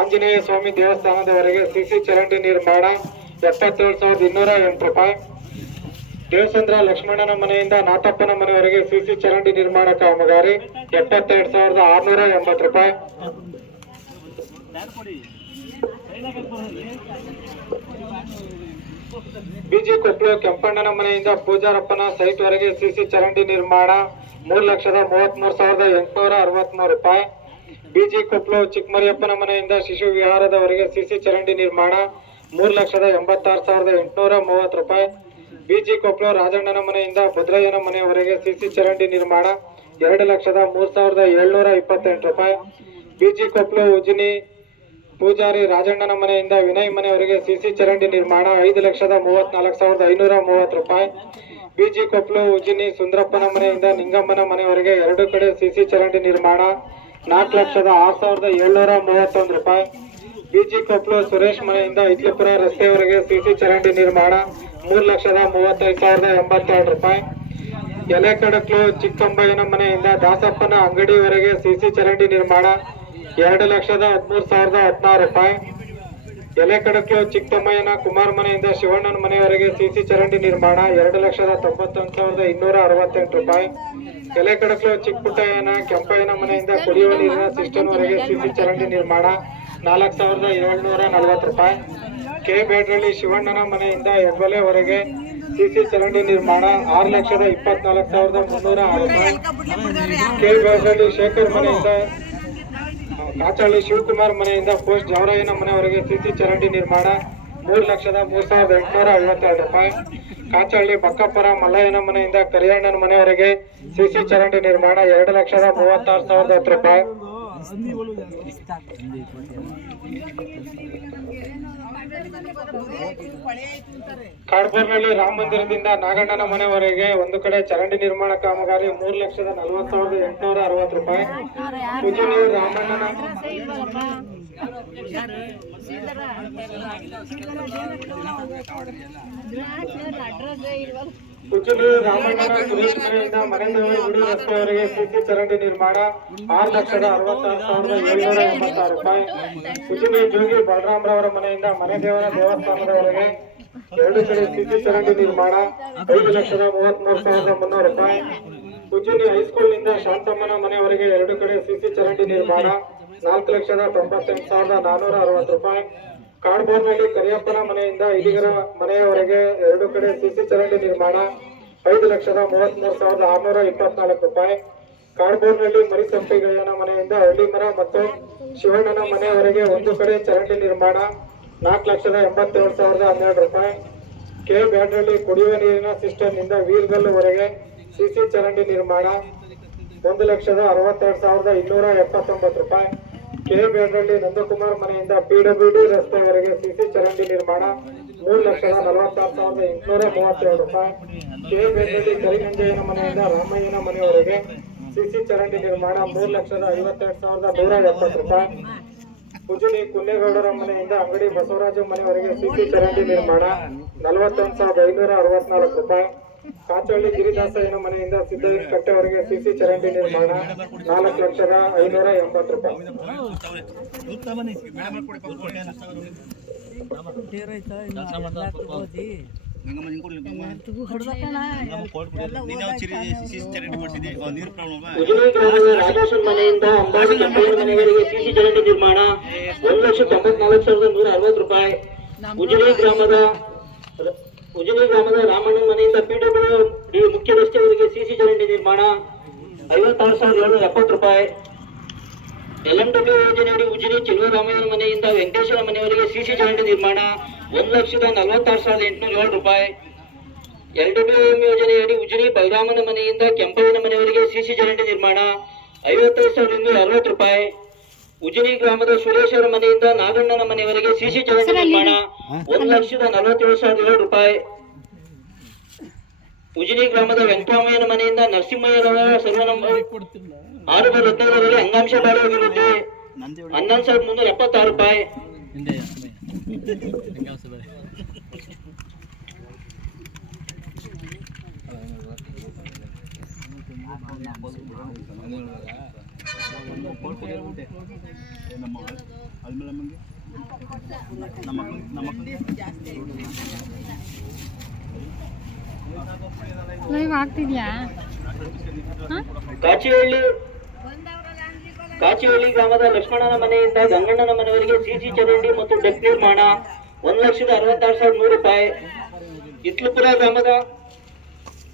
ಆಂಜನೇಯ ಸ್ವಾಮಿ ದೇವಸ್ಥಾನದವರೆಗೆ ಸಿಸಿ ಚರಂಡಿ ನಿರ್ಮಾಣ 77,208 ರೂಪಾಯಿ. ದೇವಸಂದ್ರ ಲಕ್ಷ್ಮಣನ ಮನೆಯಿಂದ ನಾಥಪ್ಪನ ಮನೆಯವರೆಗೆ ಸಿಸಿ ಚರಂಡಿ ನಿರ್ಮಾಣ ಕಾಮಗಾರಿ 72,680 ರೂಪಾಯಿ. ಬಿಜಿ ಕೊಪ್ಪಳು ಕೆಂಪಣ್ಣನ ಮನೆಯಿಂದ ಪೂಜಾರಪ್ಪನ ಸೈಟ್ ವರೆಗೆ ಸಿಸಿ ಚರಂಡಿ ನಿರ್ಮಾಣ 3,33,863 ರೂಪಾಯಿ. ಬಿಜಿ ಕೊಪ್ಪಳು ಚಿಕ್ಕಮರಿಯಪ್ಪನ ಮನೆಯಿಂದ ಶಿಶು ವಿಹಾರದವರೆಗೆ ಸಿಸಿ ಚರಂಡಿ ನಿರ್ಮಾಣ 3,86,830 ರೂಪಾಯಿ. ಬಿಜಿ ಕೊಪ್ಪಳು ರಾಜಣ್ಣನ ಮನೆಯಿಂದ ಭದ್ರಯ್ಯನ ಮನೆಯವರೆಗೆ ಸಿಸಿ ಚರಂಡಿ ನಿರ್ಮಾಣ 2,03,728 ರೂಪಾಯಿ. ಬಿಜಿ ಕೊಪ್ಪಳು ಉಜಿನಿ ಪೂಜಾರಿ ರಾಜಣ್ಣನ ಮನೆಯಿಂದ ವಿನಯ್ ಮನೆಯವರೆಗೆ ಸಿಸಿ ಚರಂಡಿ ನಿರ್ಮಾಣ 5,34,530 ರೂಪಾಯಿ. ಬಿಜಿ ಕೊಪ್ಪಳು ಉಜಿನಿ ಸುಂದ್ರಪ್ಪನ ಮನೆಯಿಂದ ನಿಂಗಮ್ಮನ ಮನೆಯವರೆಗೆ 2 ಕಡೆ ಸಿಸಿ ಚರಂಡಿ ನಿರ್ಮಾಣ 4,06,731 ರೂಪಾಯಿ. ಬಿಜಿ ಕೊಪ್ಪಳು ಸುರೇಶ್ ಮನೆಯಿಂದ ಇಟ್ಲಿಪುರ ರಸ್ತೆಯವರೆಗೆ ಸಿಸಿ ಚರಂಡಿ ನಿರ್ಮಾಣ 3,35,082 ರೂಪಾಯಿ. ಎಲೆಕಡಕ್ಲು ಚಿಕ್ಕಂಬಯ್ಯನ ಮನೆಯಿಂದ ದಾಸಪ್ಪನ ಅಂಗಡಿವರೆಗೆ ಸಿಸಿ ಚರಂಡಿ ನಿರ್ಮಾಣ 2,13,016 ರೂಪಾಯಿ. ಎಲೆಕಡಕ್ಲು ಚಿಕ್ಕಮ್ಮಯ್ಯನ ಕುಮಾರ್ ಮನೆಯಿಂದ ಶಿವಣ್ಣನ ಮನೆಯವರೆಗೆ ಸಿಸಿ ಚರಂಡಿ ನಿರ್ಮಾಣ 2,91,268 ರೂಪಾಯಿ. ಎಲೆಕಡಕ್ಲು ಚಿಕ್ಕಪುಟ್ಟಯ್ಯನ ಕೆಂಪಯ್ಯನ ಮನೆಯಿಂದ ಕುಡಿಯುವ ನೀರಿನ ಸಿಸ್ಟಮ್ ವರೆಗೆ ಸಿಸಿ ಚರಂಡಿ ನಿರ್ಮಾಣ 4,740 ರೂಪಾಯಿ. ಕೆ ಬೇಡ್ರಳ್ಳಿ ಶಿವಣ್ಣನ ಮನೆಯಿಂದ ಹೆಬ್ಬಲೆವರೆಗೆ ಸಿಸಿ ಚರಂಡಿ ನಿರ್ಮಾಣ 6,24,306 ರೂಪಾಯಿ. ಕೆ ಬೇಡ್ರಳ್ಳಿ ಶೇಖರ್ ಮನೆಯಿಂದ ಕಾಚಹಳ್ಳಿ ಶಿವಕುಮಾರ್ ಮನೆಯಿಂದ ಪೋಸ್ಟ್ ಜವರಾಯನ ಮನೆಯವರೆಗೆ ಸಿಸಿ ಚರಂಡಿ ನಿರ್ಮಾಣ 3,03,852 ರೂಪಾಯಿ. ಕಾಚಹಳ್ಳಿ ಬಕ್ಕಪ್ಪರ ಮಲ್ಲಯ್ಯನ ಮನೆಯಿಂದ ಕರಿಯಣ್ಣನ ಮನೆಯವರೆಗೆ ಸಿಸಿ ಚರಂಡಿ ನಿರ್ಮಾಣ 2,36,010 ರೂಪಾಯಿ. ಕಾಡ್ಬೋರ್ನಲ್ಲಿ ರಾಮ ಮಂದಿರದಿಂದ ನಾಗಣ್ಣನ ಮನೆಯವರೆಗೆ 1 ಕಡೆ ಚರಂಡಿ ನಿರ್ಮಾಣ ಕಾಮಗಾರಿ 3,40,860 ರೂಪಾಯಿ. ಉಜಿನಿ ರಾಮಣ್ಣನ ಉಜಿನಿ ರಾಮಣ್ಣನ ಸುರೇಶ್ ಮನೆಯಿಂದ ಮನೆದೇವರ ಗುಡಿ ರಸ್ತೆಯವರೆಗೆ ಸಿಸಿ ಚರಂಡಿ ನಿರ್ಮಾಣ 6,66,786 ರೂಪಾಯಿ. ಉಜಿನಿ ಜೋಗಿ ಬಲರಾಮರವರ ಮನೆಯಿಂದ ಮನೆದೇವರ ದೇವಸ್ಥಾನದವರೆಗೆ 2 ಕಡೆ ಸಿಸಿ ಚರಂಡಿ ನಿರ್ಮಾಣ 5,33,300 ರೂಪಾಯಿ. ಉಜಿನಿ ಹೈಸ್ಕೂಲ್ನಿಂದ ಶಾಂತಮ್ಮನ ಮನೆಯವರೆಗೆ 2 ಕಡೆ ಸಿಸಿ ಚರಂಡಿ ನಿರ್ಮಾಣ 4,98,460 ರೂಪಾಯಿ. ಕಾಡ್ಬೋರ್ನಲ್ಲಿ ಕರಿಯಪ್ಪನ ಮನೆಯಿಂದ ಇಲಿಗರ ಮನೆಯವರೆಗೆ 2 ಕಡೆ ಸಿಸಿ ಚರಂಡಿ ನಿರ್ಮಾಣ 5,33,624 ರೂಪಾಯಿ. ಕಾಡ್ಬೋರ್ನಲ್ಲಿ ಮರಿಸಂಪಿಗಯ್ಯನ ಮನೆಯಿಂದ ಹಳ್ಳಿಮರ ಮತ್ತು ಶಿವಣ್ಣನ ಮನೆಯವರೆಗೆ 1 ಕಡೆ ಚರಂಡಿ ನಿರ್ಮಾಣ 4,87,012 ರೂಪಾಯಿ. ಕೆ ಬ್ಯಾಡ್ರಳ್ಳಿ ಕುಡಿಯುವ ನೀರಿನ ಸಿಸ್ಟಮ್ ನಿಂದ ವೀರ್ಗಲ್ವರೆಗೆ ಸಿಸಿ ಚರಂಡಿ ನಿರ್ಮಾಣ 1,62,279 ರೂಪಾಯಿ. ಕೆ ಬೇಡ್ರಳ್ಳಿ ನಂದಕುಮಾರ್ ಮನೆಯಿಂದ PWD ರಸ್ತೆವರೆಗೆ ಸಿಸಿ ಚರಂಡಿ ನಿರ್ಮಾಣ 3,46,832 ರೂಪಾಯಿ. ಕೆ ಬೇಡ್ರಳ್ಳಿ ಕರಿಗಂಜಯ್ಯನ ಮನೆಯಿಂದ ರಾಮಯ್ಯನ ಮನೆಯವರೆಗೆ ಸಿಸಿ ಚರಂಡಿ ನಿರ್ಮಾಣ 3,52,170 ರೂಪಾಯಿ. ಉಜಿನಿ ಕುನ್ನೇಗೌಡರ ಮನೆಯಿಂದ ಅಂಗಡಿ ಬಸವರಾಜು ಮನೆಯವರೆಗೆ ಸಿಸಿ ಚರಂಡಿ ನಿರ್ಮಾಣ 41,564 ರೂಪಾಯಿ. ಕಾಚಹಳ್ಳಿ ಗಿರಿದಾಸಯ್ಯನ ಮನೆಯಿಂದ ಸಿದ್ದಯ್ಯನ ಕಟ್ಟೆವರೆಗೆ ಸಿಸಿ ಚರಂಡಿ ನಿರ್ಮಾಣ 4,580 ರೂಪಾಯಿ. ಉಜಿನಿ ಗ್ರಾಮದ ರಾಜೇಶನ್ ಮನೆಯಿಂದ ಅಂಬಾಡಿ ಕೆಂಪಯ್ಯನ ಮನೆಯವರೆಗೆ ಸಿಸಿ ಚರಂಡಿ ನಿರ್ಮಾಣ 1,94,160 ರೂಪಾಯಿ. ಉಜಿನಿ ಗ್ರಾಮದ ರಾಮಣ್ಣನ ಮನೆಯಿಂದ PWD ಮುಖ್ಯ ರಸ್ತೆಯವರೆಗೆ ಸಿಸಿ ಚರಂಡಿ ನಿರ್ಮಾಣ 56,770 ರೂಪಾಯಿ. LMW ಯೋಜನೆಯಡಿ ಉಜಿನಿ ಚೆಲುವರಾಮಯ್ಯನ ಮನೆಯಿಂದ ವೆಂಕಟೇಶ್ವರ ಮನೆಯವರೆಗೆ ಸಿಸಿ ಚರಂಡಿ ನಿರ್ಮಾಣ 1,46,807 ರೂಪಾಯಿ. LWM ಯೋಜನೆಯಡಿ ಉಜಿನಿ ಬಲರಾಮನ ಮನೆಯಿಂದ ಕೆಂಪಯ್ಯನ ಮನೆಯವರೆಗೆ ಸಿಸಿ ಚರಂಡಿ ನಿರ್ಮಾಣ 55,260 ರೂಪಾಯಿ. ಉಜಿನಿ ಗ್ರಾಮದ ಸುರೇಶ್ವರ ಮನೆಯಿಂದ ನಾಗಣ್ಣನ ಮನೆಯವರೆಗೆ ಸಿಸಿ ಚರಂಡಿ ನಿರ್ಮಾಣ 1,47,700 ರೂಪಾಯಿ. ಉಜಿನಿ ಗ್ರಾಮದ ವೆಂಕಟರಾಮಯ್ಯನ ಮನೆಯಿಂದ ನರಸಿಂಹಯ್ಯನವರ ಸರ್ವ ನಂಬರ್ 615 ಅಂಗಾಂಶ ಬಾಳೆ ಅಭಿವೃದ್ಧಿ 11,376 ರೂಪಾಯಿ. ಲೈವ್ ಆಗ್ತಿದ್ಯಾ? ಕಾಚಿಹಳ್ಳಿ ಗ್ರಾಮದ ಲಕ್ಷ್ಮಣನ ಮನೆಯಿಂದ ಗಂಗಣ್ಣನ ಮನೆಯವರೆಗೆ ಸಿಸಿ ಚರಂಡಿ ಮತ್ತು ಡಕ್ ನಿರ್ಮಾಣ 1,66,100 ರೂಪಾಯಿ. ಇತ್ಲುಪುರ ಗ್ರಾಮದ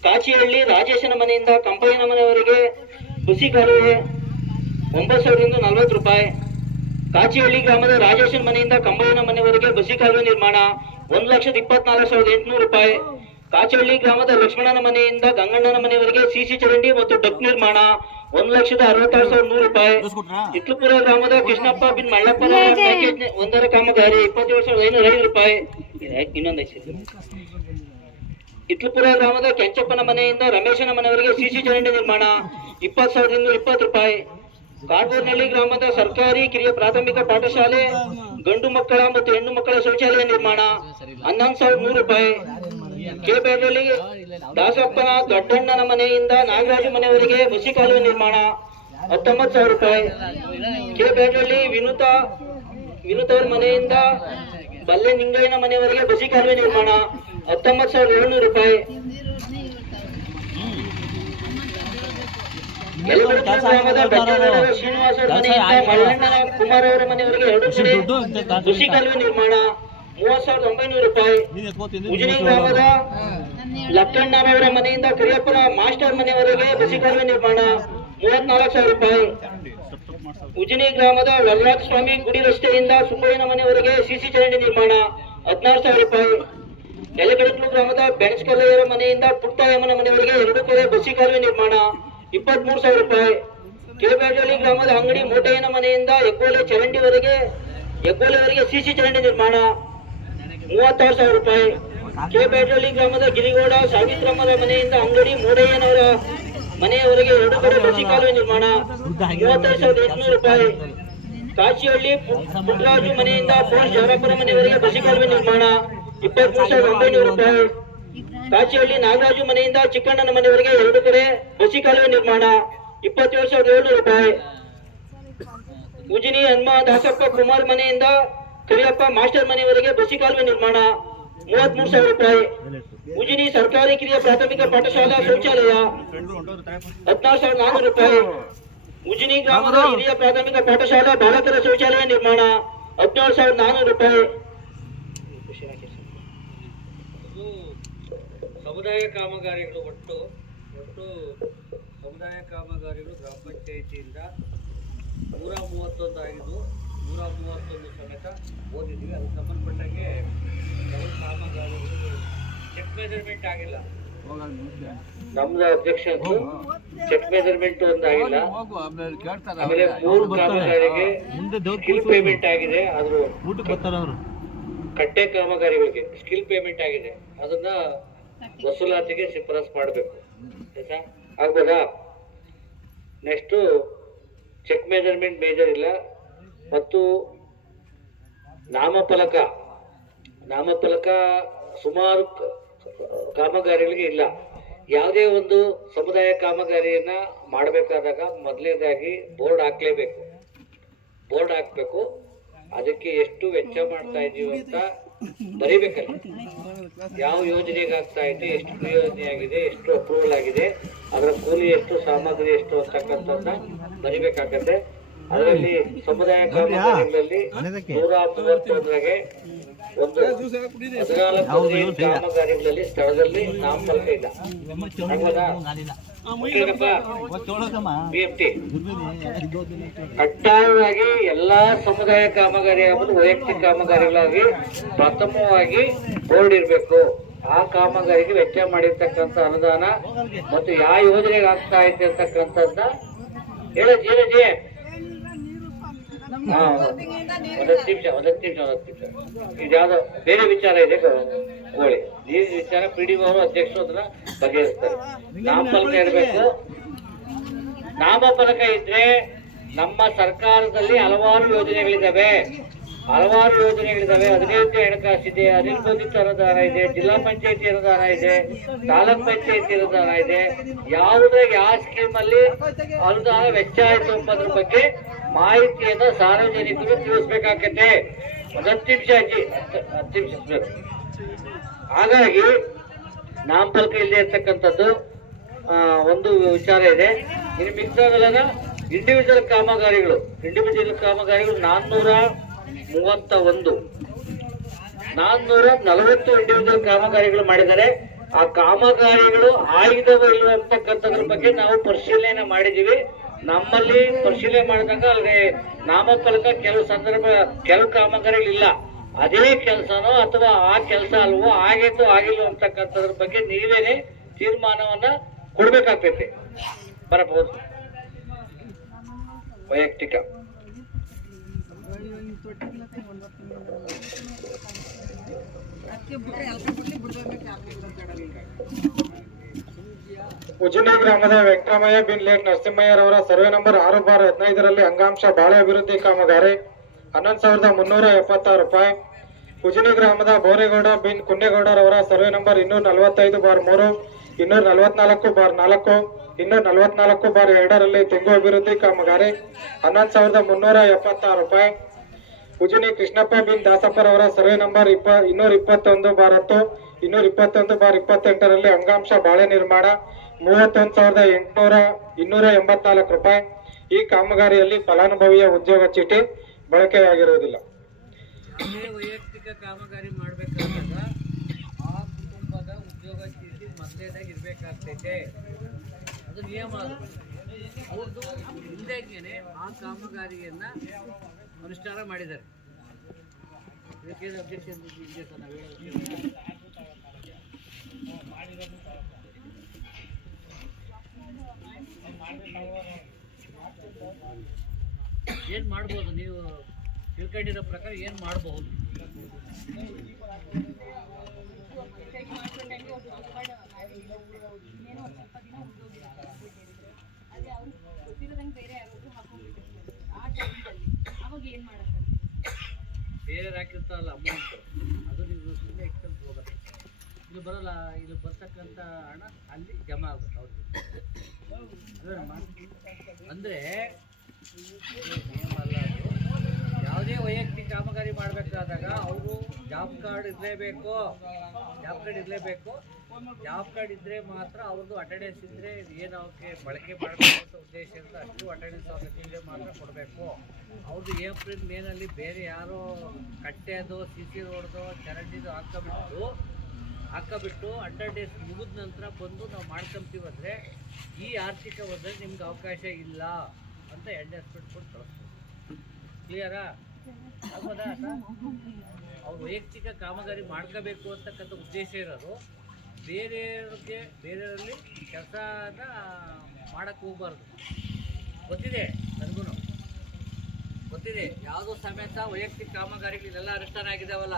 ಕಾಚಿಹಳ್ಳಿ ರಾಜೇಶನ ಮನೆಯಿಂದ ಕಂಪಯ್ಯನ ಮನೆಯವರೆಗೆ ಹುಸಿ ಕಾಲುವೆ 9,240 ರೂಪಾಯಿ. ಕಾಚಿಹಳ್ಳಿ ಗ್ರಾಮದ ರಾಜೇಶನ ಮನೆಯಿಂದ ಕಂಬಯ್ಯನ ಮನೆಯವರೆಗೆ ಬಸಿ ಕಾಲುವೆ ನಿರ್ಮಾಣ 1,24,800 ರೂಪಾಯಿ. ಕಾಚಿಹಳ್ಳಿ ಗ್ರಾಮದ ಲಕ್ಷ್ಮಣನ ಮನೆಯಿಂದ ಗಂಗಣ್ಣನ ಮನೆಯವರೆಗೆ ಸಿಸಿ ಚರಂಡಿ ಮತ್ತು ಡಕ್ ನಿರ್ಮಾಣ 1,66,100 ರೂಪಾಯಿ. ಇತ್ಲುಪುರ ಗ್ರಾಮದ ಕೃಷ್ಣಪ್ಪ ಬಿನ್ ಮಳ್ಳಪ್ಪನ ಪ್ಯಾಕೇಜ್ 1ರ ಕಾಮಗಾರಿ 27,505 ರೂಪಾಯಿ. ಇತ್ಲುಪುರ ಗ್ರಾಮದ ಕೆಂಚಪ್ಪನ ಮನೆಯಿಂದ ರಮೇಶನ ಮನೆಯವರೆಗೆ ಸಿಸಿ ಚರಂಡಿ ನಿರ್ಮಾಣ 20,220 ರೂಪಾಯಿ. ಕಾಡ್ಬೋರ್ನಹಳ್ಳಿ ಗ್ರಾಮದ ಸರ್ಕಾರಿ ಕಿರಿಯ ಪ್ರಾಥಮಿಕ ಪಾಠಶಾಲೆ ಗಂಡು ಮಕ್ಕಳ ಮತ್ತು ಹೆಣ್ಣು ಮಕ್ಕಳ ಶೌಚಾಲಯ ನಿರ್ಮಾಣ 11,100 ರೂಪಾಯಿ. ಕೆಬೇಡಳ್ಳಿ ದಾಸಪ್ಪನ ದೊಡ್ಡಣ್ಣನ ಮನೆಯಿಂದ ನಾಗರಾಜು ಮನೆಯವರೆಗೆ ಬಸಿ ಕಾಲುವೆ ನಿರ್ಮಾಣ 19,000 ರೂಪಾಯಿ. ಕೆಬೇಡಳ್ಳಿ ವಿನುತವ್ರ ಮನೆಯಿಂದ ಬಲ್ಲೆ ನಿಂಗಯ್ಯನ ಮನೆಯವರೆಗೆ ಬಸಿ ಕಾಲುವೆ ನಿರ್ಮಾಣ 19,700 ರೂಪಾಯಿ. ಗ್ರಾಮದ ಶ್ರೀನಿವಾಸ ಮನೆಯಿಂದ ಮಲ್ಲಣ್ಣನ ಕುಮಾರ್ ಅವರ ಮನೆಯವರೆಗೆ 2 ಕಡೆ ಬಸಿ ಕಾಲುವೆ ನಿರ್ಮಾಣ 30,900 ರೂಪಾಯಿ. ಉಜಿನಿ ಗ್ರಾಮದ ಲಕ್ಕಣ್ಣನವರ ಮನೆಯಿಂದ ಕರಿಯಪ್ಪನ ಮಾಸ್ಟರ್ ಮನೆಯವರೆಗೆ ಬಸಿ ಕಾಲುವೆ ನಿರ್ಮಾಣ 34,000 ರೂಪಾಯಿ. ಉಜಿನಿ ಗ್ರಾಮದ ವರರಾಜ ಸ್ವಾಮಿ ಗುಡಿ ರಸ್ತೆಯಿಂದ ಸುಬ್ಬಯ್ಯನ ಮನೆಯವರೆಗೆ ಸಿಸಿ ಚರಂಡಿ ನಿರ್ಮಾಣ 16,000 ರೂಪಾಯಿ. ಯಲಗಡಕ್ಲು ಗ್ರಾಮದ ಬೆಣಸ್ಕಲ್ಲಯ್ಯರ ಮನೆಯಿಂದ ಪುಟ್ಟಯ್ಯಮ್ಮನ ಮನೆಯವರೆಗೆ 2 ಕಡೆ ಬಸಿ ಕಾಲುವೆ ನಿರ್ಮಾಣ 23,000 ರೂಪಾಯಿ. ಕೆಬೇಡಳ್ಳಿ ಗ್ರಾಮದ ಅಂಗಡಿ ಮೋಟಯ್ಯನ ಮನೆಯಿಂದ ಹೆಗ್ಗೋಲೆವರೆಗೆ ಸಿಸಿ ಚರಂಡಿ ನಿರ್ಮಾಣ 36,000 ರೂಪಾಯಿ. ಕೆಬೇಡಳ್ಳಿ ಗ್ರಾಮದ ಗಿರಿಗೌಡ ಸಾವಿತ್ರಮ್ಮರ ಮನೆಯಿಂದ ಅಂಗಡಿ ಮೋಡಯ್ಯನವರ ಮನೆಯವರೆಗೆ 2 ಕಡೆ ಬಸಿ ಕಾಲುವೆ ನಿರ್ಮಾಣ 35,800 ರೂಪಾಯಿ. ಕಾಚಿಹಳ್ಳಿ ಪುಟ್ಟರಾಜು ಮನೆಯಿಂದ ಪೋಸ್ಟ್ ಜಾರಪ್ಪನ ಮನೆಯವರೆಗೆ ಬಸಿ ಕಾಲುವೆ ನಿರ್ಮಾಣ 23,900 ರೂಪಾಯಿ. ಕಾಚಿಹಳ್ಳಿ ನಾಗರಾಜು ಮನೆಯಿಂದ ಚಿಕ್ಕಣ್ಣನ ಮನೆಯವರೆಗೆ 2 ಕಡೆ ಬಸಿ ಕಾಲುವೆ ನಿರ್ಮಾಣ 27,700 ರೂಪಾಯಿ. ಉಜಿನಿ ಹನುಮ ದಾಸಪ್ಪ ಕುಮಾರ್ ಮನೆಯಿಂದ ಕರಿಯಪ್ಪ ಮಾಸ್ಟರ್ ಮನೆಯವರೆಗೆ ಬಸಿ ಕಾಲುವೆ ನಿರ್ಮಾಣ 33,000 ರೂಪಾಯಿ. ಉಜಿನಿ ಸರ್ಕಾರಿ ಕಿರಿಯ ಪ್ರಾಥಮಿಕ ಪಾಠಶಾಲಾ ಶೌಚಾಲಯ 16,400 ರೂಪಾಯಿ. ಉಜಿನಿ ಗ್ರಾಮದ ಹಿರಿಯ ಪ್ರಾಥಮಿಕ ಪಾಠಶಾಲಾ ಬಾಲಕರ ಶೌಚಾಲಯ ನಿರ್ಮಾಣ 17,400 ರೂಪಾಯಿ. ಸಮುದಾಯ ಕಾಮಗಾರಿಗಳು ಒಟ್ಟು ಸಮುದಾಯ ಕಾಮಗಾರಿಗಳು ಗ್ರಾಮ ಪಂಚಾಯಿತಿಯಿಂದ 131 ಆಗಿದ್ದು 131 ಸಮೇತ ಓದಿದ್ವಿ. ಅದಕ್ಕೆ ಸಂಬಂಧಪಟ್ಟಾಗೆ ಕೆಲವು ಕಾಮಗಾರಿಗಳು ಚೆಕ್ ಮೆಜರ್ಮೆಂಟ್ ಆಗಿಲ್ಲ. ನಮ್ದು ಅಬ್ಜೆಕ್ಷನ್ ಚೆಕ್ ಮೆಜರ್ಮೆಂಟ್ ಒಂದಾಗಿಲ್ಲ. ಆಮೇಲೆ 3 ಕಾಮಗಾರಿಗೆ ಸ್ಕಿಲ್ ಪೇಮೆಂಟ್ ಆಗಿದೆ. ಆದ್ರೂ ಕಟ್ಟೆ ಕಾಮಗಾರಿಗಳಿಗೆ ಸ್ಕಿಲ್ ಪೇಮೆಂಟ್ ಆಗಿದೆ. ಅದನ್ನ ವಸೂಲಾತಿಗೆ ಶಿಫಾರಸ್ ಮಾಡಬೇಕು. ಆಯ್ತಾ? ಆಗ್ಬೋದಾ? ನೆಕ್ಸ್ಟು ಚೆಕ್ ಮೆಜರ್ಮೆಂಟ್ ಮೇಜರ್ ಇಲ್ಲ. ಮತ್ತು ನಾಮಫಲಕ ಸುಮಾರು ಕಾಮಗಾರಿಗಳಿಗೆ ಇಲ್ಲ. ಯಾವುದೇ ಒಂದು ಸಮುದಾಯ ಕಾಮಗಾರಿಯನ್ನ ಮಾಡಬೇಕಾದಾಗ ಮೊದಲನೇದಾಗಿ ಬೋರ್ಡ್ ಹಾಕ್ಲೇಬೇಕು. ಬೋರ್ಡ್ ಹಾಕ್ಬೇಕು. ಅದಕ್ಕೆ ಎಷ್ಟು ವೆಚ್ಚ ಮಾಡ್ತಾ ಇದೀವಿ ಅಂತ ಬರೀಬೇಕಲ್ಲ. ಯಾವ ಯೋಜನೆಗೆ ಆಗ್ತಾ ಇದೆ, ಎಷ್ಟು ಯೋಜನೆ ಆಗಿದೆ, ಎಷ್ಟು ಅಪ್ರೂವಲ್ ಆಗಿದೆ, ಅದರ ಕೂಲಿ ಎಷ್ಟು, ಸಾಮಗ್ರಿ ಎಷ್ಟು ಅಂತಕ್ಕಂಥದ್ದನ್ನ ಬರಿಬೇಕಾಗತ್ತೆ. ಅದರಲ್ಲಿ ಸಮುದಾಯ ಕಾಮಗಾರಿಗಳಲ್ಲಿ 131 ಒಂದು 14 ಕಾಮಗಾರಿಗಳಲ್ಲಿ ಸ್ಥಳದಲ್ಲಿ ನಾಮಫಲಕ ಇಲ್ಲ. BMT ಕಡ್ಡಾಯವಾಗಿ ಎಲ್ಲಾ ಸಮುದಾಯ ಕಾಮಗಾರಿ ಆಗುವುದು ವೈಯಕ್ತಿಕ ಕಾಮಗಾರಿಗಳಾಗಿ ಪ್ರಥಮವಾಗಿ ಬೋರ್ಡ್ ಇರಬೇಕು. ಆ ಕಾಮಗಾರಿಗೆ ವೆಚ್ಚ ಮಾಡಿರ್ತಕ್ಕಂಥ ಅನುದಾನ ಮತ್ತು ಯಾವ ಯೋಜನೆಗೆ ಆಗ್ತಾ ಐತೆ ಅಂತಕ್ಕಂಥದ್ದನ್ನ ಹೇಳಜಿ ಒಂದತ್ತು ನಿಮಿಷ ಇದ್ಯಾವುದೋ ಬೇರೆ ವಿಚಾರ ಇದೆ ಗೋಳಿ ನೀರಿನ ವಿಚಾರ PDO ಅವರು ಅಧ್ಯಕ್ಷರು ಅದನ್ನ ಬಗೆಹರಿಸ್ತಾರೆ. ನಾಮಫಲಕ ಇರಬೇಕು. ನಾಮಫಲಕ ಇದ್ರೆ ನಮ್ಮ ಸರ್ಕಾರದಲ್ಲಿ ಹಲವಾರು ಯೋಜನೆಗಳಿದಾವೆ. 15 ಹಣಕಾಸಿದೆ, 19 ಅನುದಾನ ಇದೆ, ಜಿಲ್ಲಾ ಪಂಚಾಯತಿ ಅನುದಾನ ಇದೆ, ತಾಲೂಕ್ ಪಂಚಾಯತಿ ಅನುದಾನ ಇದೆ. ಯಾವುದೇ ಯಾವ ಸ್ಕೀಮ್ ಅಲ್ಲಿ ಅನುದಾನ ವೆಚ್ಚ ಆಯ್ತು ಎಂಬುದ್ರ ಬಗ್ಗೆ ಮಾಹಿತಿಯನ್ನು ಸಾರ್ವಜನಿಕರು ತಿಳಿಸ್ಬೇಕಾಗತ್ತೆ. 10 ನಿಮಿಷ ಅಜ್ಜಿ 10 ನಿಮಿಷ. ಹಾಗಾಗಿ ನಾಮಫಲಕ ಇಲ್ಲದೆ ಇರ್ತಕ್ಕಂಥದ್ದು ಒಂದು ವಿಚಾರ ಇದೆ. ಇನ್ನು ಮಿಕ್ಸಾಗಲ್ಲ ಇಂಡಿವಿಜುವಲ್ ಕಾಮಗಾರಿಗಳು 431 440 ಇಂಡಿವಿಜುವಲ್ ಕಾಮಗಾರಿಗಳು ಮಾಡಿದ್ದಾರೆ. ಆ ಕಾಮಗಾರಿಗಳು ಆಗಿದವ ಇಲ್ವ ಅಂತಕ್ಕಂಥದ್ರ ಬಗ್ಗೆ ನಾವು ಪರಿಶೀಲನೆ ಮಾಡಿದೀವಿ. ನಮ್ಮಲ್ಲಿ ಪರಿಶೀಲನೆ ಮಾಡಿದಾಗ ಅಲ್ಲಿ ನಾಮಫಲಕ ಕೆಲವು ಕಾಮಗಾರಿಗಳಿಲ್ಲ. ಅದೇ ಕೆಲಸನೋ ಅಥವಾ ಆ ಕೆಲಸ ಅಲ್ವೋ ಆಗಿತ್ತು ಆಗಿಲ್ವೋ ಅಂತಕ್ಕಂಥದ್ರ ಬಗ್ಗೆ ನೀವೇನೆ ತೀರ್ಮಾನವನ್ನ ಕೊಡ್ಬೇಕಾಗ್ತೈತಿ. ಬರಬಹುದು ವೈಯಕ್ತಿಕ ಉಜಿನಿ ಗ್ರಾಮದ ವೆಂಕಟರಾಮಯ್ಯ ಬಿನ್ ಲೇಟ್ ನರಸಿಂಹಯ್ಯರವರ ಸರ್ವೆ ನಂಬರ್ 6/15ರಲ್ಲಿ ಅಂಗಾಂಶ ಬಾಳೆ ಅಭಿವೃದ್ಧಿ ಕಾಮಗಾರಿ 11,376 ರೂಪಾಯಿ. ಉಜಿನಿ ಗ್ರಾಮದ ಬೋರೇಗೌಡ ಬಿನ್ ಕುನ್ನೇಗೌಡರವರ ಸರ್ವೆ ನಂಬರ್ 245/3, 244/4, 244/2ರಲ್ಲಿ ತೆಂಗು ಅಭಿವೃದ್ಧಿ ಕಾಮಗಾರಿ 11,376 ರೂಪಾಯಿ. ಉಜಿನಿ ಕೃಷ್ಣಪ್ಪ ಬಿನ್ ದಾಸಪ್ಪರವರ ಸರ್ವೆ ನಂಬರ್ 221/10, 221/28ರಲ್ಲಿ ಅಂಗಾಂಶ ಬಾಳೆ ನಿರ್ಮಾಣ 31,284 ರೂಪಾಯಿ. ಈ ಕಾಮಗಾರಿಯಲ್ಲಿ ಫಲಾನುಭವಿಯ ಉದ್ಯೋಗ ಚೀಟಿ ಬಳಕೆಯಾಗಿರುವುದಿಲ್ಲ. ವೈಯಕ್ತಿಕ ಕಾಮಗಾರಿ ಮಾಡಬೇಕಾದಾಗ ಆ ಕುಟುಂಬದ ಉದ್ಯೋಗ ಚೀಟಿ ಮೊದಲೇದಾಗಿ ಇರಬೇಕಾಗ್ತೈತೆ. ಅದು ನಿಯಮ. ಅವ್ರದ್ದು ಹಿಂದೆಗೇನೆ ಆ ಕಾಮಗಾರಿಯನ್ನ ಅನುಷ್ಠಾನ ಮಾಡಿದ್ದಾರೆ. ಇದಕ್ಕೆ ಅಬ್ಜೆಕ್ಷನ್ ಇದೆ ಸರ್. ನಾವು ಏನು ಮಾಡ್ಬೋದು, ನೀವು ತಿಳ್ಕೊಂಡಿರೋ ಪ್ರಕಾರ ಏನು ಮಾಡಬಹುದು? ಬೇರೆ ಹಾಕಿರ್ತಾರಲ್ಲ ಅಮೌಂಟ್, ಅದು ನೀವು ಸುಮ್ಮನೆ ಇಟ್ಕೊಂಡು ಹೋಗುತ್ತೆ. ಇಲ್ಲಿ ಬರಲ್ಲ, ಇಲ್ಲಿ ಬರ್ತಕ್ಕಂಥ ಹಣ ಅಲ್ಲಿ ಜಮಾ ಆಗುತ್ತೆ ಅವ್ರಿಗೆ. ಅಂದರೆ ಅಲ್ಲ, ಯಾವುದೇ ವೈಯಕ್ತಿಕ ಕಾಮಗಾರಿ ಮಾಡಬೇಕಾದಾಗ ಅವರು ಜಾಬ್ ಕಾರ್ಡ್ ಇರಲೇಬೇಕು. ಜಾಬ್ ಕಾರ್ಡ್ ಇದ್ದರೆ ಮಾತ್ರ ಅವ್ರದ್ದು ಅಟೆಂಡೆನ್ಸ್ ಇದ್ದರೆ ಏನು ಅವಕ್ಕೆ ಬಳಕೆ ಮಾಡಬೇಕು ಅಂತ ಉದ್ದೇಶ ಇರುತ್ತೆ. ಅಷ್ಟು ಅಟೆಂಡೆನ್ಸ್ ಅವ್ರಿಗೆ ಮಾತ್ರ ಕೊಡಬೇಕು. ಅವ್ರದ್ದು ಏಪ್ರಿಲ್ ಮೇನಲ್ಲಿ ಬೇರೆ ಯಾರೋ ಕಟ್ಟೆದು CC ರೋಡ್ದು ಚರಂಡಿದು ಹಾಕಬಿಟ್ಟು 100 ಡೇಸ್ ಮುಗಿದ ನಂತರ ಬಂದು ನಾವು ಮಾಡ್ಕೊಂತೀವಿ ಅಂದರೆ ಈ ಆರ್ಥಿಕ ವರ್ಷದಲ್ಲಿ ನಿಮ್ಗೆ ಅವಕಾಶ ಇಲ್ಲ ಅಂತ ಎಂಡರ್ಸ್ಮೆಂಟ್ ಕೊಟ್ಟು ಕಳಿಸ್ತೀವಿ. ಕ್ಲಿಯರಾ ಆಗ್ಬೋದಾ? ಅವ್ರು ವೈಯಕ್ತಿಕ ಕಾಮಗಾರಿ ಮಾಡ್ಕೋಬೇಕು ಅಂತಕ್ಕಂಥ ಉದ್ದೇಶ ಇರೋದು. ಬೇರೆಯವರಲ್ಲಿ ಕೆಲಸನ ಮಾಡೋಕ್ಕೆ ಹೋಗ್ಬಾರ್ದು. ಗೊತ್ತಿದೆ, ನನಗೂ ಗೊತ್ತಿದೆ. ಯಾವುದೋ ಸಮೇತ ವೈಯಕ್ತಿಕ ಕಾಮಗಾರಿಗಳೆಲ್ಲ ಅನುಷ್ಠಾನ ಆಗಿದಾವಲ್ಲ,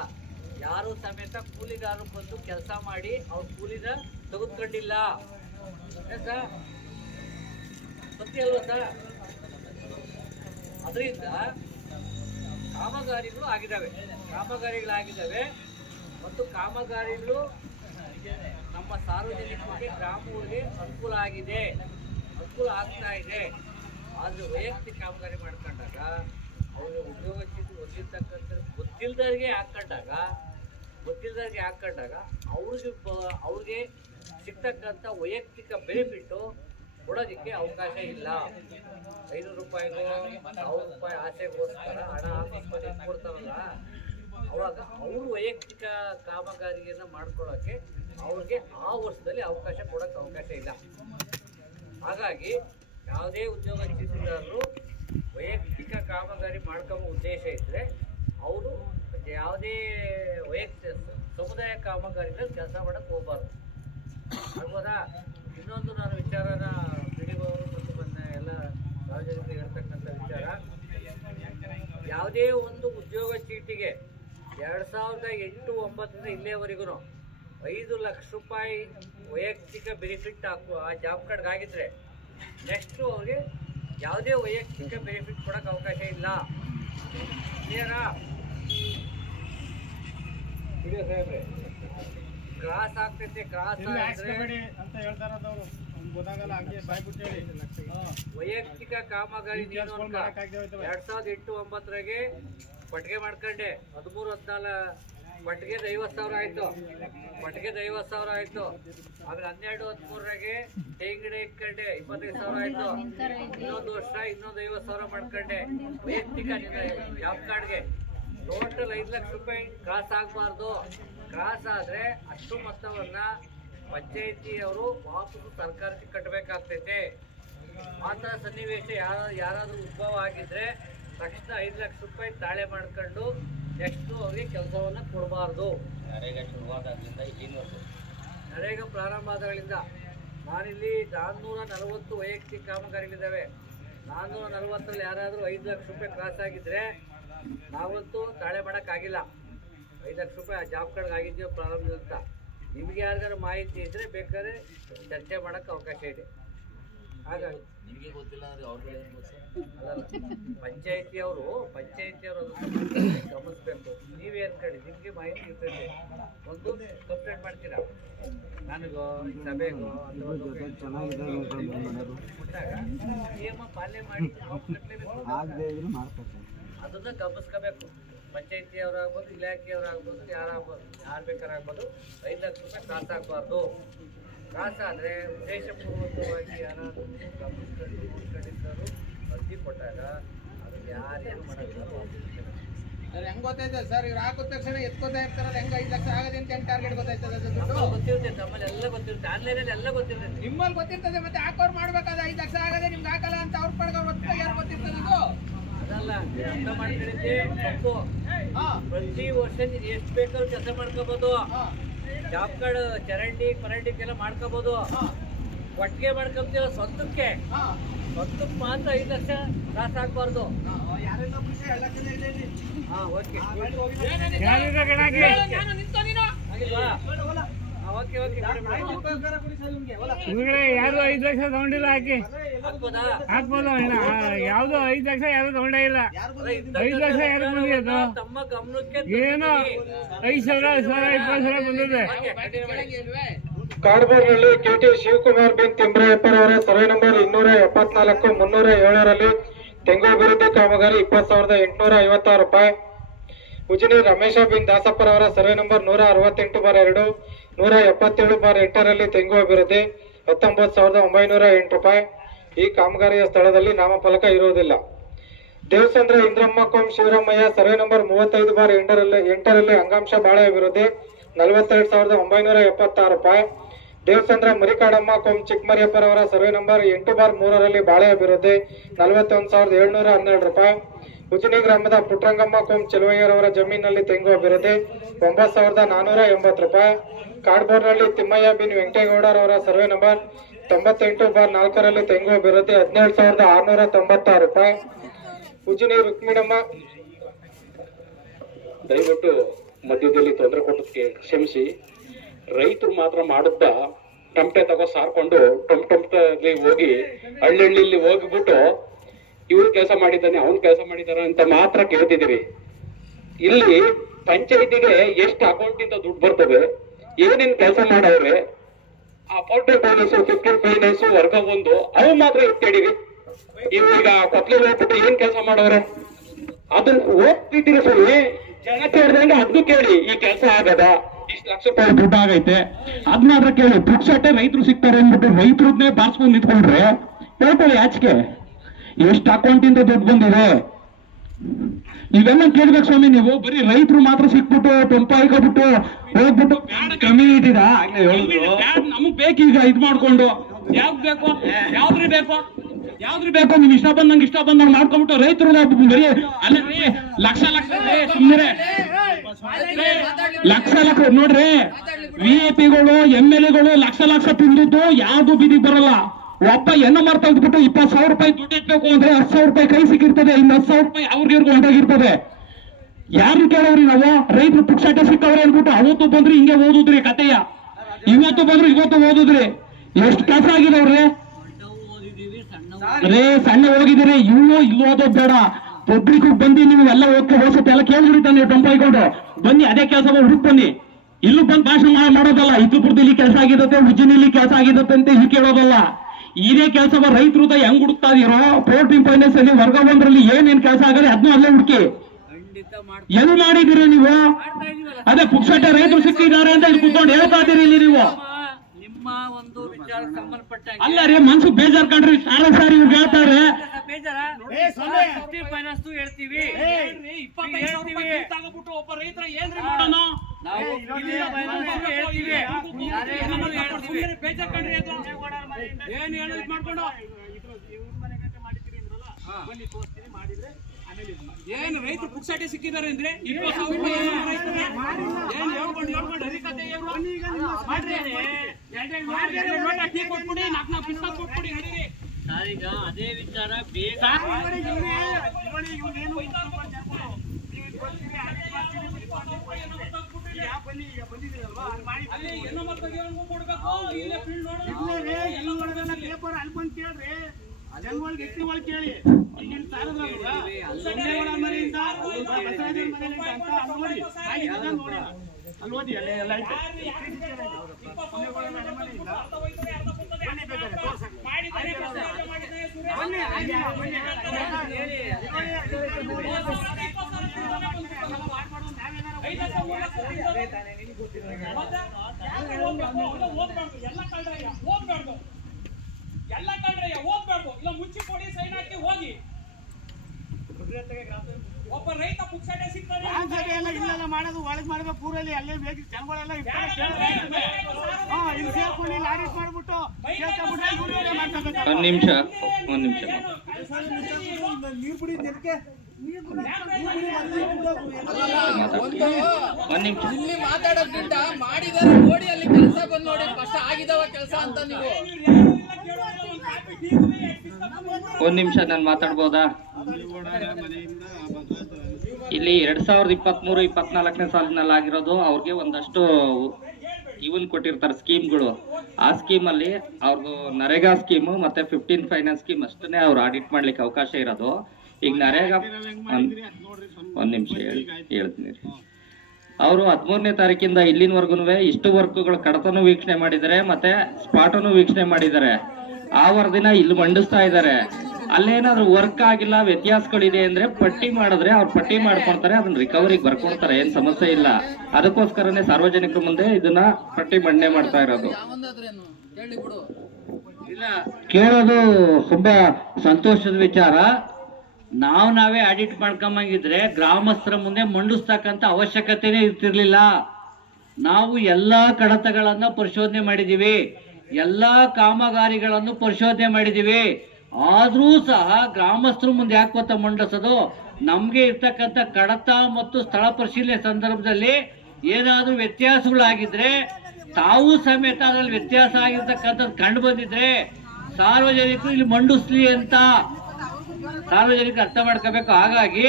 ಯಾರು ಸಮೇತ ಕೂಲಿಗಾರರು ಬಂದು ಕೆಲಸ ಮಾಡಿ ಅವ್ರ ಕೂಲಿನ ತೆಗೆದುಕೊಂಡಿಲ್ಲ. ಗೊತ್ತಿ ಅಲ್ವಾ ಸರ್? ಅದರಿಂದ ಕಾಮಗಾರಿಗಳಾಗಿದ್ದಾವೆ ಮತ್ತು ಕಾಮಗಾರಿಗಳು ನಮ್ಮ ಸಾರ್ವಜನಿಕರಿಗೆ ಗ್ರಾಮಗಳಿಗೆ ಅನುಕೂಲ ಆಗ್ತಾ ಇದೆ. ಆದರೆ ವೈಯಕ್ತಿಕ ಕಾಮಗಾರಿ ಮಾಡ್ಕೊಂಡಾಗ ಅವ್ರಿಗೆ ಉದ್ಯೋಗ ಚೀಟಿ ಹೊಂದಿರ್ತಕ್ಕಂಥ ಗೊತ್ತಿಲ್ಲದವ್ರಿಗೆ ಹಾಕೊಂಡಾಗ ಅವ್ರಿಗೆ ಸಿಗ್ತಕ್ಕಂಥ ವೈಯಕ್ತಿಕ ಬೆನಿಫಿಟ್ಟು ಕೊಡೋದಕ್ಕೆ ಅವಕಾಶ ಇಲ್ಲ. 500 ರೂಪಾಯಿಗೂ 1,000 ರೂಪಾಯಿ ಆಸೆಗೋಸ್ಕರ ಹಣ ಹಾಕಿಸ್ಕೊಂಡು ಇಟ್ಕೊಡ್ತಾರಲ್ಲ, ಅವಾಗ ಅವರು ವೈಯಕ್ತಿಕ ಕಾಮಗಾರಿಯನ್ನು ಮಾಡ್ಕೊಳ್ಳೋಕ್ಕೆ ಅವ್ರಿಗೆ ಆ ವರ್ಷದಲ್ಲಿ ಅವಕಾಶ ಕೊಡೋಕ್ಕೆ ಅವಕಾಶ ಇಲ್ಲ. ಹಾಗಾಗಿ ಯಾವುದೇ ಉದ್ಯೋಗ ಚೀಟಿದಾರರು ವೈಯಕ್ತಿಕ ಕಾಮಗಾರಿ ಮಾಡ್ಕೊಂಬ ಉದ್ದೇಶ ಇದ್ದರೆ ಅವರು ಯಾವುದೇ ವೈಯಕ್ತಿಕ ಸಮುದಾಯ ಕಾಮಗಾರಿಗಳಲ್ಲಿ ಕೆಲಸ ಮಾಡೋಕ್ಕೆ ಹೋಗಬಾರ್ದು. ಆಗ್ಬೋದಾ? ಇನ್ನೊಂದು ನಾನು ವಿಚಾರನ ಪಿಡಿಒವರು ಮತ್ತು ಎಲ್ಲ ಸಾರ್ವಜನಿಕರಿಗೆ ಹೇಳ್ತಕ್ಕಂಥ ವಿಚಾರ, ಯಾವುದೇ ಒಂದು ಉದ್ಯೋಗ ಚೀಟಿಗೆ 2008-09 ಇಲ್ಲಿಯವರೆಗೂ 5 ಲಕ್ಷ ರೂಪಾಯಿ ವೈಯಕ್ತಿಕ ಬೆನಿಫಿಟ್ ಆ ಜಾಬ್ ಕಾರ್ಡ್ಗೆ ಆಗಿದ್ರೆ ನೆಕ್ಸ್ಟು ಅವ್ರಿಗೆ ಯಾವುದೇ ವೈಯಕ್ತಿಕ ಬೆನಿಫಿಟ್ ಕೊಡೋಕ್ಕೆ ಅವಕಾಶ ಇಲ್ಲ. ಕ್ಲಿಯರಾ? ಕ್ರಾಸ್ ಆಗ್ತೈತೆ. ಕ್ರಾಸ್ ವೈಯಕ್ತಿಕ ಕಾಮಗಾರಿ 2008-09 ಪಟ್ಟಿಗೆ ಮಾಡ್ಕೊಂಡೆ 13-14 ಪಟ್ಟಿಗೆದ 50,000 ಆಯ್ತು. ಪಟ್ಟಿಗೆದ 50,000 ಆಯ್ತು. ಆಮೇಲೆ 12-13 ತೆಂಗಿನ ಇಟ್ಕೊಂಡೆ 25,000 ಆಯ್ತು. ಇನ್ನೊಂದು ವರ್ಷ ಇನ್ನೊಂದು 50,000 ಮಾಡ್ಕೊಂಡೆ ವೈಯಕ್ತಿಕ ಜಾಬ್ ಕಾರ್ಡ್ಗೆ. ಟೋಟಲ್ 5 ಲಕ್ಷ ರೂಪಾಯಿ ಕ್ರಾಸ್ ಆಗಬಾರ್ದು. ಕ್ರಾಸ್ ಆದರೆ ಅಷ್ಟು ಮೊತ್ತವನ್ನ ಪಂಚಾಯಿತಿಯವರು ವಾಪಸ್ ಸರ್ಕಾರಕ್ಕೆ ಕಟ್ಟಬೇಕಾಗ್ತೈತೆ. ಆ ಥರ ಸನ್ನಿವೇಶ ಯಾರಾದರೂ ಉದ್ಭವ ಆಗಿದ್ರೆ ತಕ್ಷಣ 5 ಲಕ್ಷ ರೂಪಾಯಿ ತಾಳೆ ಮಾಡ್ಕೊಂಡು ನೆಕ್ಸ್ಟು ಅವ್ರಿಗೆ ಕೆಲಸವನ್ನು ಕೊಡಬಾರ್ದು. ನರೇಗಾ ಪ್ರಾರಂಭ ಆದಾಗಳಿಂದ ನಾನಿಲ್ಲಿ 440 ವೈಯಕ್ತಿಕ ಕಾಮಗಾರಿಗಳಿದ್ದಾವೆ. 440ರಲ್ಲಿ ಯಾರಾದರೂ 5 ಲಕ್ಷ ರೂಪಾಯಿ ಕ್ರಾಸ್ ಆಗಿದ್ರೆ ನಾವಂತೂ ತಾಳೆ ಮಾಡೋಕ್ಕಾಗಿಲ್ಲ. 5 ಲಕ್ಷ ರೂಪಾಯಿ ಆ ಜಾಬ್ ಕಾರ್ಡ್ಗೆ ಆಗಿದೆಯೋ ಪ್ರಾರಂಭದಿಂದ. ನಿಮಗೆ ಯಾರಿಗಾರು ಮಾಹಿತಿ ಇದ್ದರೆ ಬೇಕಾದ್ರೆ ಚರ್ಚೆ ಮಾಡೋಕ್ಕೆ ಅವಕಾಶ ಇದೆ. ಹಾಗಾಗಿ ನಿಮಗೆ ಗೊತ್ತಿಲ್ಲ ಅಂದರೆ ಅವ್ರಿಗೆ ಅಲ್ಲಲ್ಲ, ಪಂಚಾಯಿತಿಯವರು ಅದನ್ನು ಗಮನಿಸ್ಬೇಕು. ನೀವೇನು ಕಡೆ ನಿಮಗೆ ಮಾಹಿತಿ ಇರ್ತೈತೆ, ಒಂದು ಕಂಪ್ಲೇಂಟ್ ಮಾಡ್ತೀರಾ ನನಗೋ ಸಭೆಗೋ ಅಥವಾ ನಿಯಮ ಪಾಲನೆ ಮಾಡಿ ಅದನ್ನ ಗಮನಿಸ್ಕೋಬೇಕು. ಪಂಚಾಯಿತಿಯವರಾಗ್ಬೋದು, ಇಲಾಖೆಯವರಾಗ್ಬೋದು, ಯಾರು ಬೇಕಾರಾಗ್ಬೋದು 5 ಲಕ್ಷ ರೂಪಾಯಿ ಕ್ರಾಸ್ ಆಗಬಾರ್ದು. ಕ್ರಾಸ್ ಆದರೆ ಉದ್ದೇಶಪೂರ್ವಕವಾಗಿ ಯಾರಾದರೂ ಗಮನಿಸ್ಕೊಂಡು ನೋಡ್ಕೊಂಡಿದ್ದರು ಅರ್ಜಿ ಕೊಟ್ಟಾಗ ಅದು ಯಾರೇನು ಮಾಡೋದು ಹೆಂಗ್ ಗೊತ್ತೈತೆ ಸರ್? ಇವ್ರು ಹಾಕಿದ ತಕ್ಷಣ ಎತ್ಕೋತಾ ಇರ್ತಾರಲ್ಲ, ಹೆಂಗ 5 ಲಕ್ಷ ಆಗದೆ ಅಂತ ಹೆಂಗ್ ಟಾರ್ಗೆಟ್ ಗೊತ್ತಾಯ್ತದೆ? ಗೊತ್ತಿರುತ್ತೆ, ನಮ್ಮಲ್ಲಿ ಎಲ್ಲ ಗೊತ್ತಿರುತ್ತೆ, ಆನ್ಲೈನಲ್ಲಿ ಎಲ್ಲ ಗೊತ್ತಿರ್ತದೆ. ನಿಮ್ಮಲ್ಲಿ ಗೊತ್ತಿರ್ತದೆ, ಮತ್ತೆ ಹಾಕೋರು ಮಾಡ್ಬೇಕಾದ್ರೆ 5 ಲಕ್ಷ ಆಗದೆ ನಿಮ್ಗೆ ಹಾಕಲ್ಲ ಅಂತ ಅವ್ರ ಪಡ್ಗವ್ರು ಯಾರು ಗೊತ್ತಿರ್ತದೆ? ಇದು ಅದಲ್ಲ, ಅರ್ಥ ಮಾಡ್ಕೊಂಡಿದ್ದೆ ತಪ್ಪು. ಪ್ರತಿ ವರ್ಷ ನೀನು ಎಷ್ಟು ಬೇಕಾದ್ರೂ ಕೆಲಸ ಮಾಡ್ಕೋಬಹುದು. ಜಾಬ್ ಕಾರ್ಡ್ ಚರಂಡಿ ಮಾಡ್ಕೋಬಹುದು. ಒಟ್ಟಿಗೆ ಮಾಡ್ಕೊಂತೀವ ಸ್ವಂತಕ್ಕೆ ಮಾತ್ರ 5 ಲಕ್ಷ ಕ್ರಾಸ್ ಆಗ್ಬಾರ್ದು. ಯಾರು 5 ಲಕ್ಷ ತಗೊಂಡಿಲ್ಲ, ಹಾಕ್ಬೋದು. ಯಾವ್ದು 5 ಲಕ್ಷ ಯಾರು ತಗೊಂಡೇ ಇಲ್ಲ. 5 ಲಕ್ಷ ಯಾರು ಬಂದಿದ್ದು? ತಮ್ಮ ಗಮನಕ್ಕೆ ಏನೋ 5,000, 20,000 ಬಂದಿದೆ. ಕಾಡ್ಬೋರ್ನಲ್ಲಿ ಕೆಟಿ ಶಿವಕುಮಾರ್ ಬಿನ್ ತಿಮ್ರಾಯಪ್ಪರವರ ಸರ್ವೆ ನಂಬರ್ 274-307ರಲ್ಲಿ ತೆಂಗು ಅಭಿವೃದ್ಧಿ ಕಾಮಗಾರಿ 20,856 ರೂಪಾಯಿ. ಉಜಿನಿ ರಮೇಶ ಬಿನ್ ದಾಸಪ್ಪರವರ ಸರ್ವೆ ನಂಬರ್ 168/2 177/8ರಲ್ಲಿ ತೆಂಗು ಅಭಿವೃದ್ಧಿ 19,908 ರೂಪಾಯಿ. ಈ ಕಾಮಗಾರಿಯ ಸ್ಥಳದಲ್ಲಿ ನಾಮಫಲಕ ಇರುವುದಿಲ್ಲ. ದೇವಸಂದ್ರ ಇಂದ್ರಮ್ಮ ಕೋಂ ಶಿವರಾಮಯ್ಯ ಸರ್ವೆ ನಂಬರ್ 35/8ರಲ್ಲಿ ಅಂಗಾಂಶ ಬಾಳೆ ಅಭಿವೃದ್ಧಿ 42,976 ರೂಪಾಯಿ. ದೇವಸಂದ್ರ ಮರಿಕಾಡಮ್ಮ ಕೋಂ ಚಿಕ್ಕಮರಿಯಪ್ಪರವರ ಸರ್ವೆ ನಂಬರ್ 8/3ರಲ್ಲಿ ಬಾಳೆ ಅಭಿವೃದ್ಧಿ 41,712 ರೂಪಾಯಿ. ಉಜಿನಿ ಗ್ರಾಮದ ಪುಟ್ರಂಗಮ್ಮ ಕೋಂ ಚೆಲುವಯ್ಯರವರ ಜಮೀನಿನಲ್ಲಿ ತೆಂಗು ಅಭಿವೃದ್ಧಿ 9,480 ರೂಪಾಯಿ. ಕಾಡ್ಬೋರ್ನಲ್ಲಿ ತಿಮ್ಮಯ್ಯ ಬಿನ್ ವೆಂಕಟೇಗೌಡರವರ ಸರ್ವೆ ನಂಬರ್ 98/4ರಲ್ಲಿ ತೆಂಗು ಅಭಿವೃದ್ಧಿ 17,696 ರೂಪಾಯಿ. ಉಜಿನಿ ರುಕ್ಮಿಣಮ್ಮ, ದಯವಿಟ್ಟು ಮಧ್ಯದಲ್ಲಿ ತೊಂದರೆ ಕೊಟ್ಟದಕ್ಕೆ ಕ್ಷಮಿಸಿ. ರೈತರು ಮಾತ್ರ ಮಾಡುತ್ತಾ ಟಮಟೆ ತಗೋ ಸಾರ್ಕೊಂಡು ಟಮಟಲ್ಲಿ ಹೋಗಿ ಹಳ್ಳಿಯಲ್ಲಿ ಹೋಗಿಬಿಟ್ಟು ಇವ್ರು ಕೆಲಸ ಮಾಡಿದ್ದಾನೆ ಅವ್ನು ಕೆಲಸ ಮಾಡಿದಾರೆ ಅಂತ ಮಾತ್ರ ಕೇಳ್ತಿದ್ದೀವಿ. ಇಲ್ಲಿ ಪಂಚಾಯತಿಗೆ ಎಷ್ಟು ಅಕೌಂಟಿಂದ ದುಡ್ಡು ಬರ್ತದೆ, ಏನೇನು ಕೆಲಸ ಮಾಡವ್ರೆ, ಆ 40 ಫೈನಾನ್ಸ್ 15 ಫೈನಾನ್ಸ್ ವರ್ಗ ಒಂದು ಅವು ಮಾತ್ರ ಕೇಳಿವಿ. ಇವು ಈಗ ಕೊತ್ಲಲ್ಲಿ ಹೋಗ್ಬಿಟ್ಟು ಏನ್ ಕೆಲಸ ಮಾಡವ್ರೆ ಅದನ್ನ ಹೋಗ್ತಿದ್ದೀರಿ ಸ್ವಾಮಿ. ಜನ ಕೇಳಿದಂಗೆ ಅದನ್ನು ಕೇಳಿ, ಈ ಕೆಲಸ ಆಗದ, ಇಷ್ಟು ಲಕ್ಷ ರೂಪಾಯಿ ದುಡ್ಡು ಆಗೈತೆ ಅದ್ ಮಾತ್ರ ಕೇಳಿ. ಪುಕ್ಸಟ್ಟೆ ರೈತರು ಸಿಗ್ತಾರೆ ಅಂದ್ಬಿಟ್ಟು ರೈತರನ್ನೇ ಬಾರಿಸ್ಕೊಂಡು ನಿಂತ್ಕೊಂಡ್ರೆ ಹೇಳ್ಕೊಳ್ಳಿ ಆಚೆಗೆ ಎಷ್ಟು ಅಕೌಂಟಿಂದ ದುಡ್ಡು ಬಂದಿದೆ. ಇವೆಲ್ಲ ಕೇಳ್ಬೇಕು ಸ್ವಾಮಿ. ನೀವು ಬರೀ ರೈತರು ಮಾತ್ರ ಸಿಕ್ಬಿಟ್ಟು ಟೊಂಪ ಹಾಕೊಬಿಟ್ಟು ಹೋಗ್ಬಿಟ್ಟು ಕಮ್ಮಿ ಇದ್ದೀರಾ ನಮಗ್ ಬೇಕೀಗ ಇದ್ ಮಾಡ್ಕೊಂಡು ಯಾವ್ದು ಬೇಕೋ ಯಾವ್ದ್ರಿ ಬೇಕೋ ನಿಮ್ ಇಷ್ಟ ಬಂದಂಗ್ ಮಾಡ್ಕೊಂಡ್ಬಿಟ್ಟು ರೈತರು ಬರೀ ಅಲ್ಲೇ ಲಕ್ಷ ಸುಮ್ಮನೆ ಲಕ್ಷ ನೋಡ್ರಿ VIP ಗಳು MLAಗಳು ಲಕ್ಷ ತಿಂದಿದ್ದು ಯಾವ್ದು ಬೀದಿಗೆ ಬರಲ್ಲ. ಒಬ್ಬ ಹೆಣ್ಣು ಮಾರ್ ತೆಗೆದ್ಬಿಟ್ಟು 20,000 ರೂಪಾಯಿ ದುಡ್ಡು ಇಟ್ಬೇಕು ಅಂದ್ರೆ 10,000 ರೂಪಾಯಿ ಕೈ ಸಿಕ್ಕಿರ್ತದೆ, ಇನ್ನು 10,000 ರೂಪಾಯಿ ಅವ್ರಿಗೆ ಹೊಂಟೋಗಿರ್ತದೆ. ಯಾರು ಕೇಳೋರಿ ನಾವು? ರೈತರು ಪುಕ್ಷಾಟೆ ಸಿಕ್ಕವ್ರೆ ಅನ್ಬಿಟ್ಟು ಅವತ್ತು ಬಂದ್ರಿ ಹಿಂಗೆ ಓದುದ್ರಿ ಕತೆಯ, ಇವತ್ತು ಬಂದ್ರು ಇವತ್ತು ಓದುದ್ರಿ. ಎಷ್ಟು ಕೆಲಸ ಆಗಿದವ್ರಿ ರೇ, ಸಣ್ಣ ಹೋಗಿದ್ದೀರಿ. ಇಲ್ಲೂ ಓದೋದ್ ಬೇಡ, ಪಬ್ಲಿಕ್ ಬಂದು ನೀವು ಎಲ್ಲ ಓದ್ಸತ್ತೆ ಎಲ್ಲ ಕೇಳ್ಬಿಡ್ತಾನೆ ಟೊಂಪ ಹಾಕೊಂಡು ಬನ್ನಿ, ಅದೇ ಕೆಲಸ ಹುಡುಕ್ ಬನ್ನಿ. ಇಲ್ಲೂ ಬಂದು ಭಾಷಣ ಮಾಡೋದಲ್ಲ, ಇದ್ದುಪುರದಲ್ಲಿ ಕೆಲಸ ಆಗಿದತ್ತೆ, ಉಜ್ಜಿನಲ್ಲಿ ಕೆಲಸ ಆಗಿದತ್ತೆ ಅಂತ ಇಲ್ಲಿ ಕೇಳೋದಲ್ಲ. ಇದೇ ಕೆಲಸ ರೈತರು ಹೆಂಗ್ ಹುಡುಕ್ತಾ ಇದೀರೋ, ಪೋರ್ಟಿಂಗ್ ಫೈನಾನ್ಸ್ ಅಲ್ಲಿ ವರ್ಗ ಒಂದ್ರಲ್ಲಿ ಏನೇನ್ ಕೆಲಸ ಆಗದೆ ಅದನ್ನೂ ಅಲ್ಲೇ ಹುಡುಕಿ. ಎಲ್ಲಿ ಮಾಡಿದಿರಿ ನೀವು? ಅದೇ ಪುಕ್ಷಾಟೆ ರೈತರು ಸಿಕ್ಕಿದ್ದಾರೆ ಅಂತ ಇಲ್ಲಿ ಕುತ್ಕೊಂಡು ಹೇಳ್ತಾ ಇದೀರಿ ಇಲ್ಲಿ ನೀವು. ನಿಮ್ಮ ಒಂದು ವಿಚಾರಕ್ಕೆ ಸಂಬಂಧಪಟ್ಟ ಅಲ್ಲ ರೀ, ಮನ್ಸು ಬೇಜಾರ್ ಕಂಡ್ರಿ. ಸಾರಿ ಇವ್ರು ಹೇಳ್ತಾರೆ ಫೈನಾನ್ಸ್ ಹೇಳ್ತೀವಿ, ಒಬ್ಬ ರೈತರ ಏನ್ರಿ ಮಾಡೋಣ ನಾವು ಬೇಜಾರ್ ಕಂಡ್ರಿ ಏನ್ ಹೇಳೋದ್ ಮಾಡ್ಕೊಂಡು ಏನ್ ರೈತರು ಪುಕ್ಸಾಟೆ ಸಿಕ್ಕಿದ್ದಾರೆ ಅಂದ್ರೆ 20,000 ರೂಪಾಯಿ ಏನ್ ಹೇಳ್ಕೊಂಡು ಹರಿಕತೆ ಮಾಡ್ರಿ, ಕೊಟ್ಬಿಡಿ 4 ಬಿಸ್ಕತ್ ಕೊಟ್ಬಿಡಿ ನಡೀರಿ. ಈಗ ಅದೇ ವಿಚಾರ ಬೇಗ ಜನಗಳಿಗೆ ಎತ್ತಿಗಳು ಕೇಳಿ ಈಗಿನ ಸಾಲದಲ್ಲ ಅಲ್ಲಿ ಓದಿ ಅಲ್ಲೇ ಎಲ್ಲ ಐತೆ. ಎಲ್ಲ ಕಂಡ್ರಯ್ಯ ಓದ್ಬಾರ್ದು, ಇಲ್ಲ ಮುಚ್ಚಿ ಕೊಡಿ ಸೈನ್ ಹಾಕಿ ಹೋಗಿ. ಒಬ್ಬ ರೈತ ಪುಕ್ಸಾಟೆ ಸಿಗ್ತಾರೆ ಇಲ್ಲೆಲ್ಲ ಮಾಡೋದು ಒಳಗ್ ಮಾಡ್ಬೇಕು, ಊರಲ್ಲಿ ಅಲ್ಲೇ ಬೇಕು ಜನಗಳೆಲ್ಲ ಇಲ್ಲಿ ಸೇರ್ಕೊಂಡು ಇಲ್ಲಿ ಆಡಿಟ್ ಮಾಡ್ಬಿಟ್ಟು ಒಂದ್ ನಿಮಿಷ ಇಲ್ಲಿ ಮಾತಾಡೋದ್ರಿಂದ ಮಾಡಿದಾರೆ ನೋಡಿ, ಅಲ್ಲಿ ಕೆಲಸ ಬಂದ್ ನೋಡಿ ಕಷ್ಟ ಆಗಿದಾವ ಕೆಲಸ ಅಂತ. ನೀವು ಒಂದ್ ನಿಮಿಷ ನಾನು ಮಾತಾಡ್ಬೋದಾ? ಇಲ್ಲಿ 2023-24ನೇ ಸಾಲಿನಲ್ಲಿ ಆಗಿರೋದು ಅವ್ರಿಗೆ ಒಂದಷ್ಟು ಇವನ್ ಕೊಟ್ಟಿರ್ತಾರೆ ಸ್ಕೀಮ್ಗಳು. ಆ ಸ್ಕೀಮ್ ಅಲ್ಲಿ ಅವ್ರದ್ದು ನರೇಗಾ ಸ್ಕೀಮು ಮತ್ತೆ 15 ಫೈನಾನ್ಸ್ ಸ್ಕೀಮ್ ಅಷ್ಟನ್ನೇ ಅವ್ರು ಆಡಿಟ್ ಮಾಡ್ಲಿಕ್ಕೆ ಅವಕಾಶ ಇರೋದು. ಈಗ ನರೇಗಾ ಒಂದ್ ನಿಮಿಷ ಹೇಳ್ತೀನಿ. ಅವರು 13ನೇ ತಾರೀಕಿಂದ ಇಲ್ಲಿನವರೆಗೂ ಇಷ್ಟು ವರ್ಕ್ಗಳು ಕಡತನೂ ವೀಕ್ಷಣೆ ಮಾಡಿದ್ದಾರೆ, ಮತ್ತೆ ಸ್ಪಾಟನ್ನು ವೀಕ್ಷಣೆ ಮಾಡಿದ್ದಾರೆ. ಆ ವರದಿನ ಇಲ್ಲಿ ಮಂಡಿಸ್ತಾ ಇದ್ದಾರೆ. ಅಲ್ಲೇನಾದ್ರೂ ವರ್ಕ್ ಆಗಿಲ್ಲ, ವ್ಯತ್ಯಾಸಗಳಿದೆ ಅಂದ್ರೆ ಪಟ್ಟಿ ಮಾಡಿದ್ರೆ ಅವ್ರು ಪಟ್ಟಿ ಮಾಡ್ಕೊಳ್ತಾರೆ, ಅದನ್ನ ರಿಕವರಿಗೆ ಬರ್ಕೊಳ್ತಾರೆ, ಏನ್ ಸಮಸ್ಯೆ ಇಲ್ಲ. ಅದಕ್ಕೋಸ್ಕರನೇ ಸಾರ್ವಜನಿಕರ ಮುಂದೆ ಇದನ್ನ ಪಟ್ಟಿ ಮಂಡನೆ ಮಾಡ್ತಾ ಇರೋದು. ಕೇಳೋದು ತುಂಬಾ ಸಂತೋಷದ ವಿಚಾರ. ನಾವೇ ಆಡಿಟ್ ಮಾಡ್ಕೊಂಬಂಗಿದ್ರೆ ಗ್ರಾಮಸ್ಥರ ಮುಂದೆ ಮಂಡಿಸ್ತಕ್ಕಂಥ ಅವಶ್ಯಕತೆನೇ ಇರ್ತಿರ್ಲಿಲ್ಲ. ನಾವು ಎಲ್ಲಾ ಕಡತಗಳನ್ನ ಪರಿಶೋಧನೆ ಮಾಡಿದೀವಿ, ಎಲ್ಲಾ ಕಾಮಗಾರಿಗಳನ್ನು ಪರಿಶೋಧನೆ ಮಾಡಿದೀವಿ. ಆದ್ರೂ ಸಹ ಗ್ರಾಮಸ್ಥರ ಮುಂದೆ ಯಾಕೆ ಗೊತ್ತಾ ಮಂಡಿಸೋದು? ನಮ್ಗೆ ಇರ್ತಕ್ಕಂಥ ಕಡತ ಮತ್ತು ಸ್ಥಳ ಪರಿಶೀಲನೆ ಸಂದರ್ಭದಲ್ಲಿ ಏನಾದ್ರೂ ವ್ಯತ್ಯಾಸಗಳಾಗಿದ್ರೆ, ತಾವು ಸಮೇತ ಅದ್ರಲ್ಲಿ ವ್ಯತ್ಯಾಸ ಆಗಿರ್ತಕ್ಕಂಥದ್ದು ಕಂಡು ಬಂದಿದ್ರೆ ಸಾರ್ವಜನಿಕರು ಇಲ್ಲಿ ಮಂಡಿಸ್ಲಿ ಅಂತ ಸಾರ್ವಜನಿಕರು ಅರ್ಥ ಮಾಡ್ಕೋಬೇಕು. ಹಾಗಾಗಿ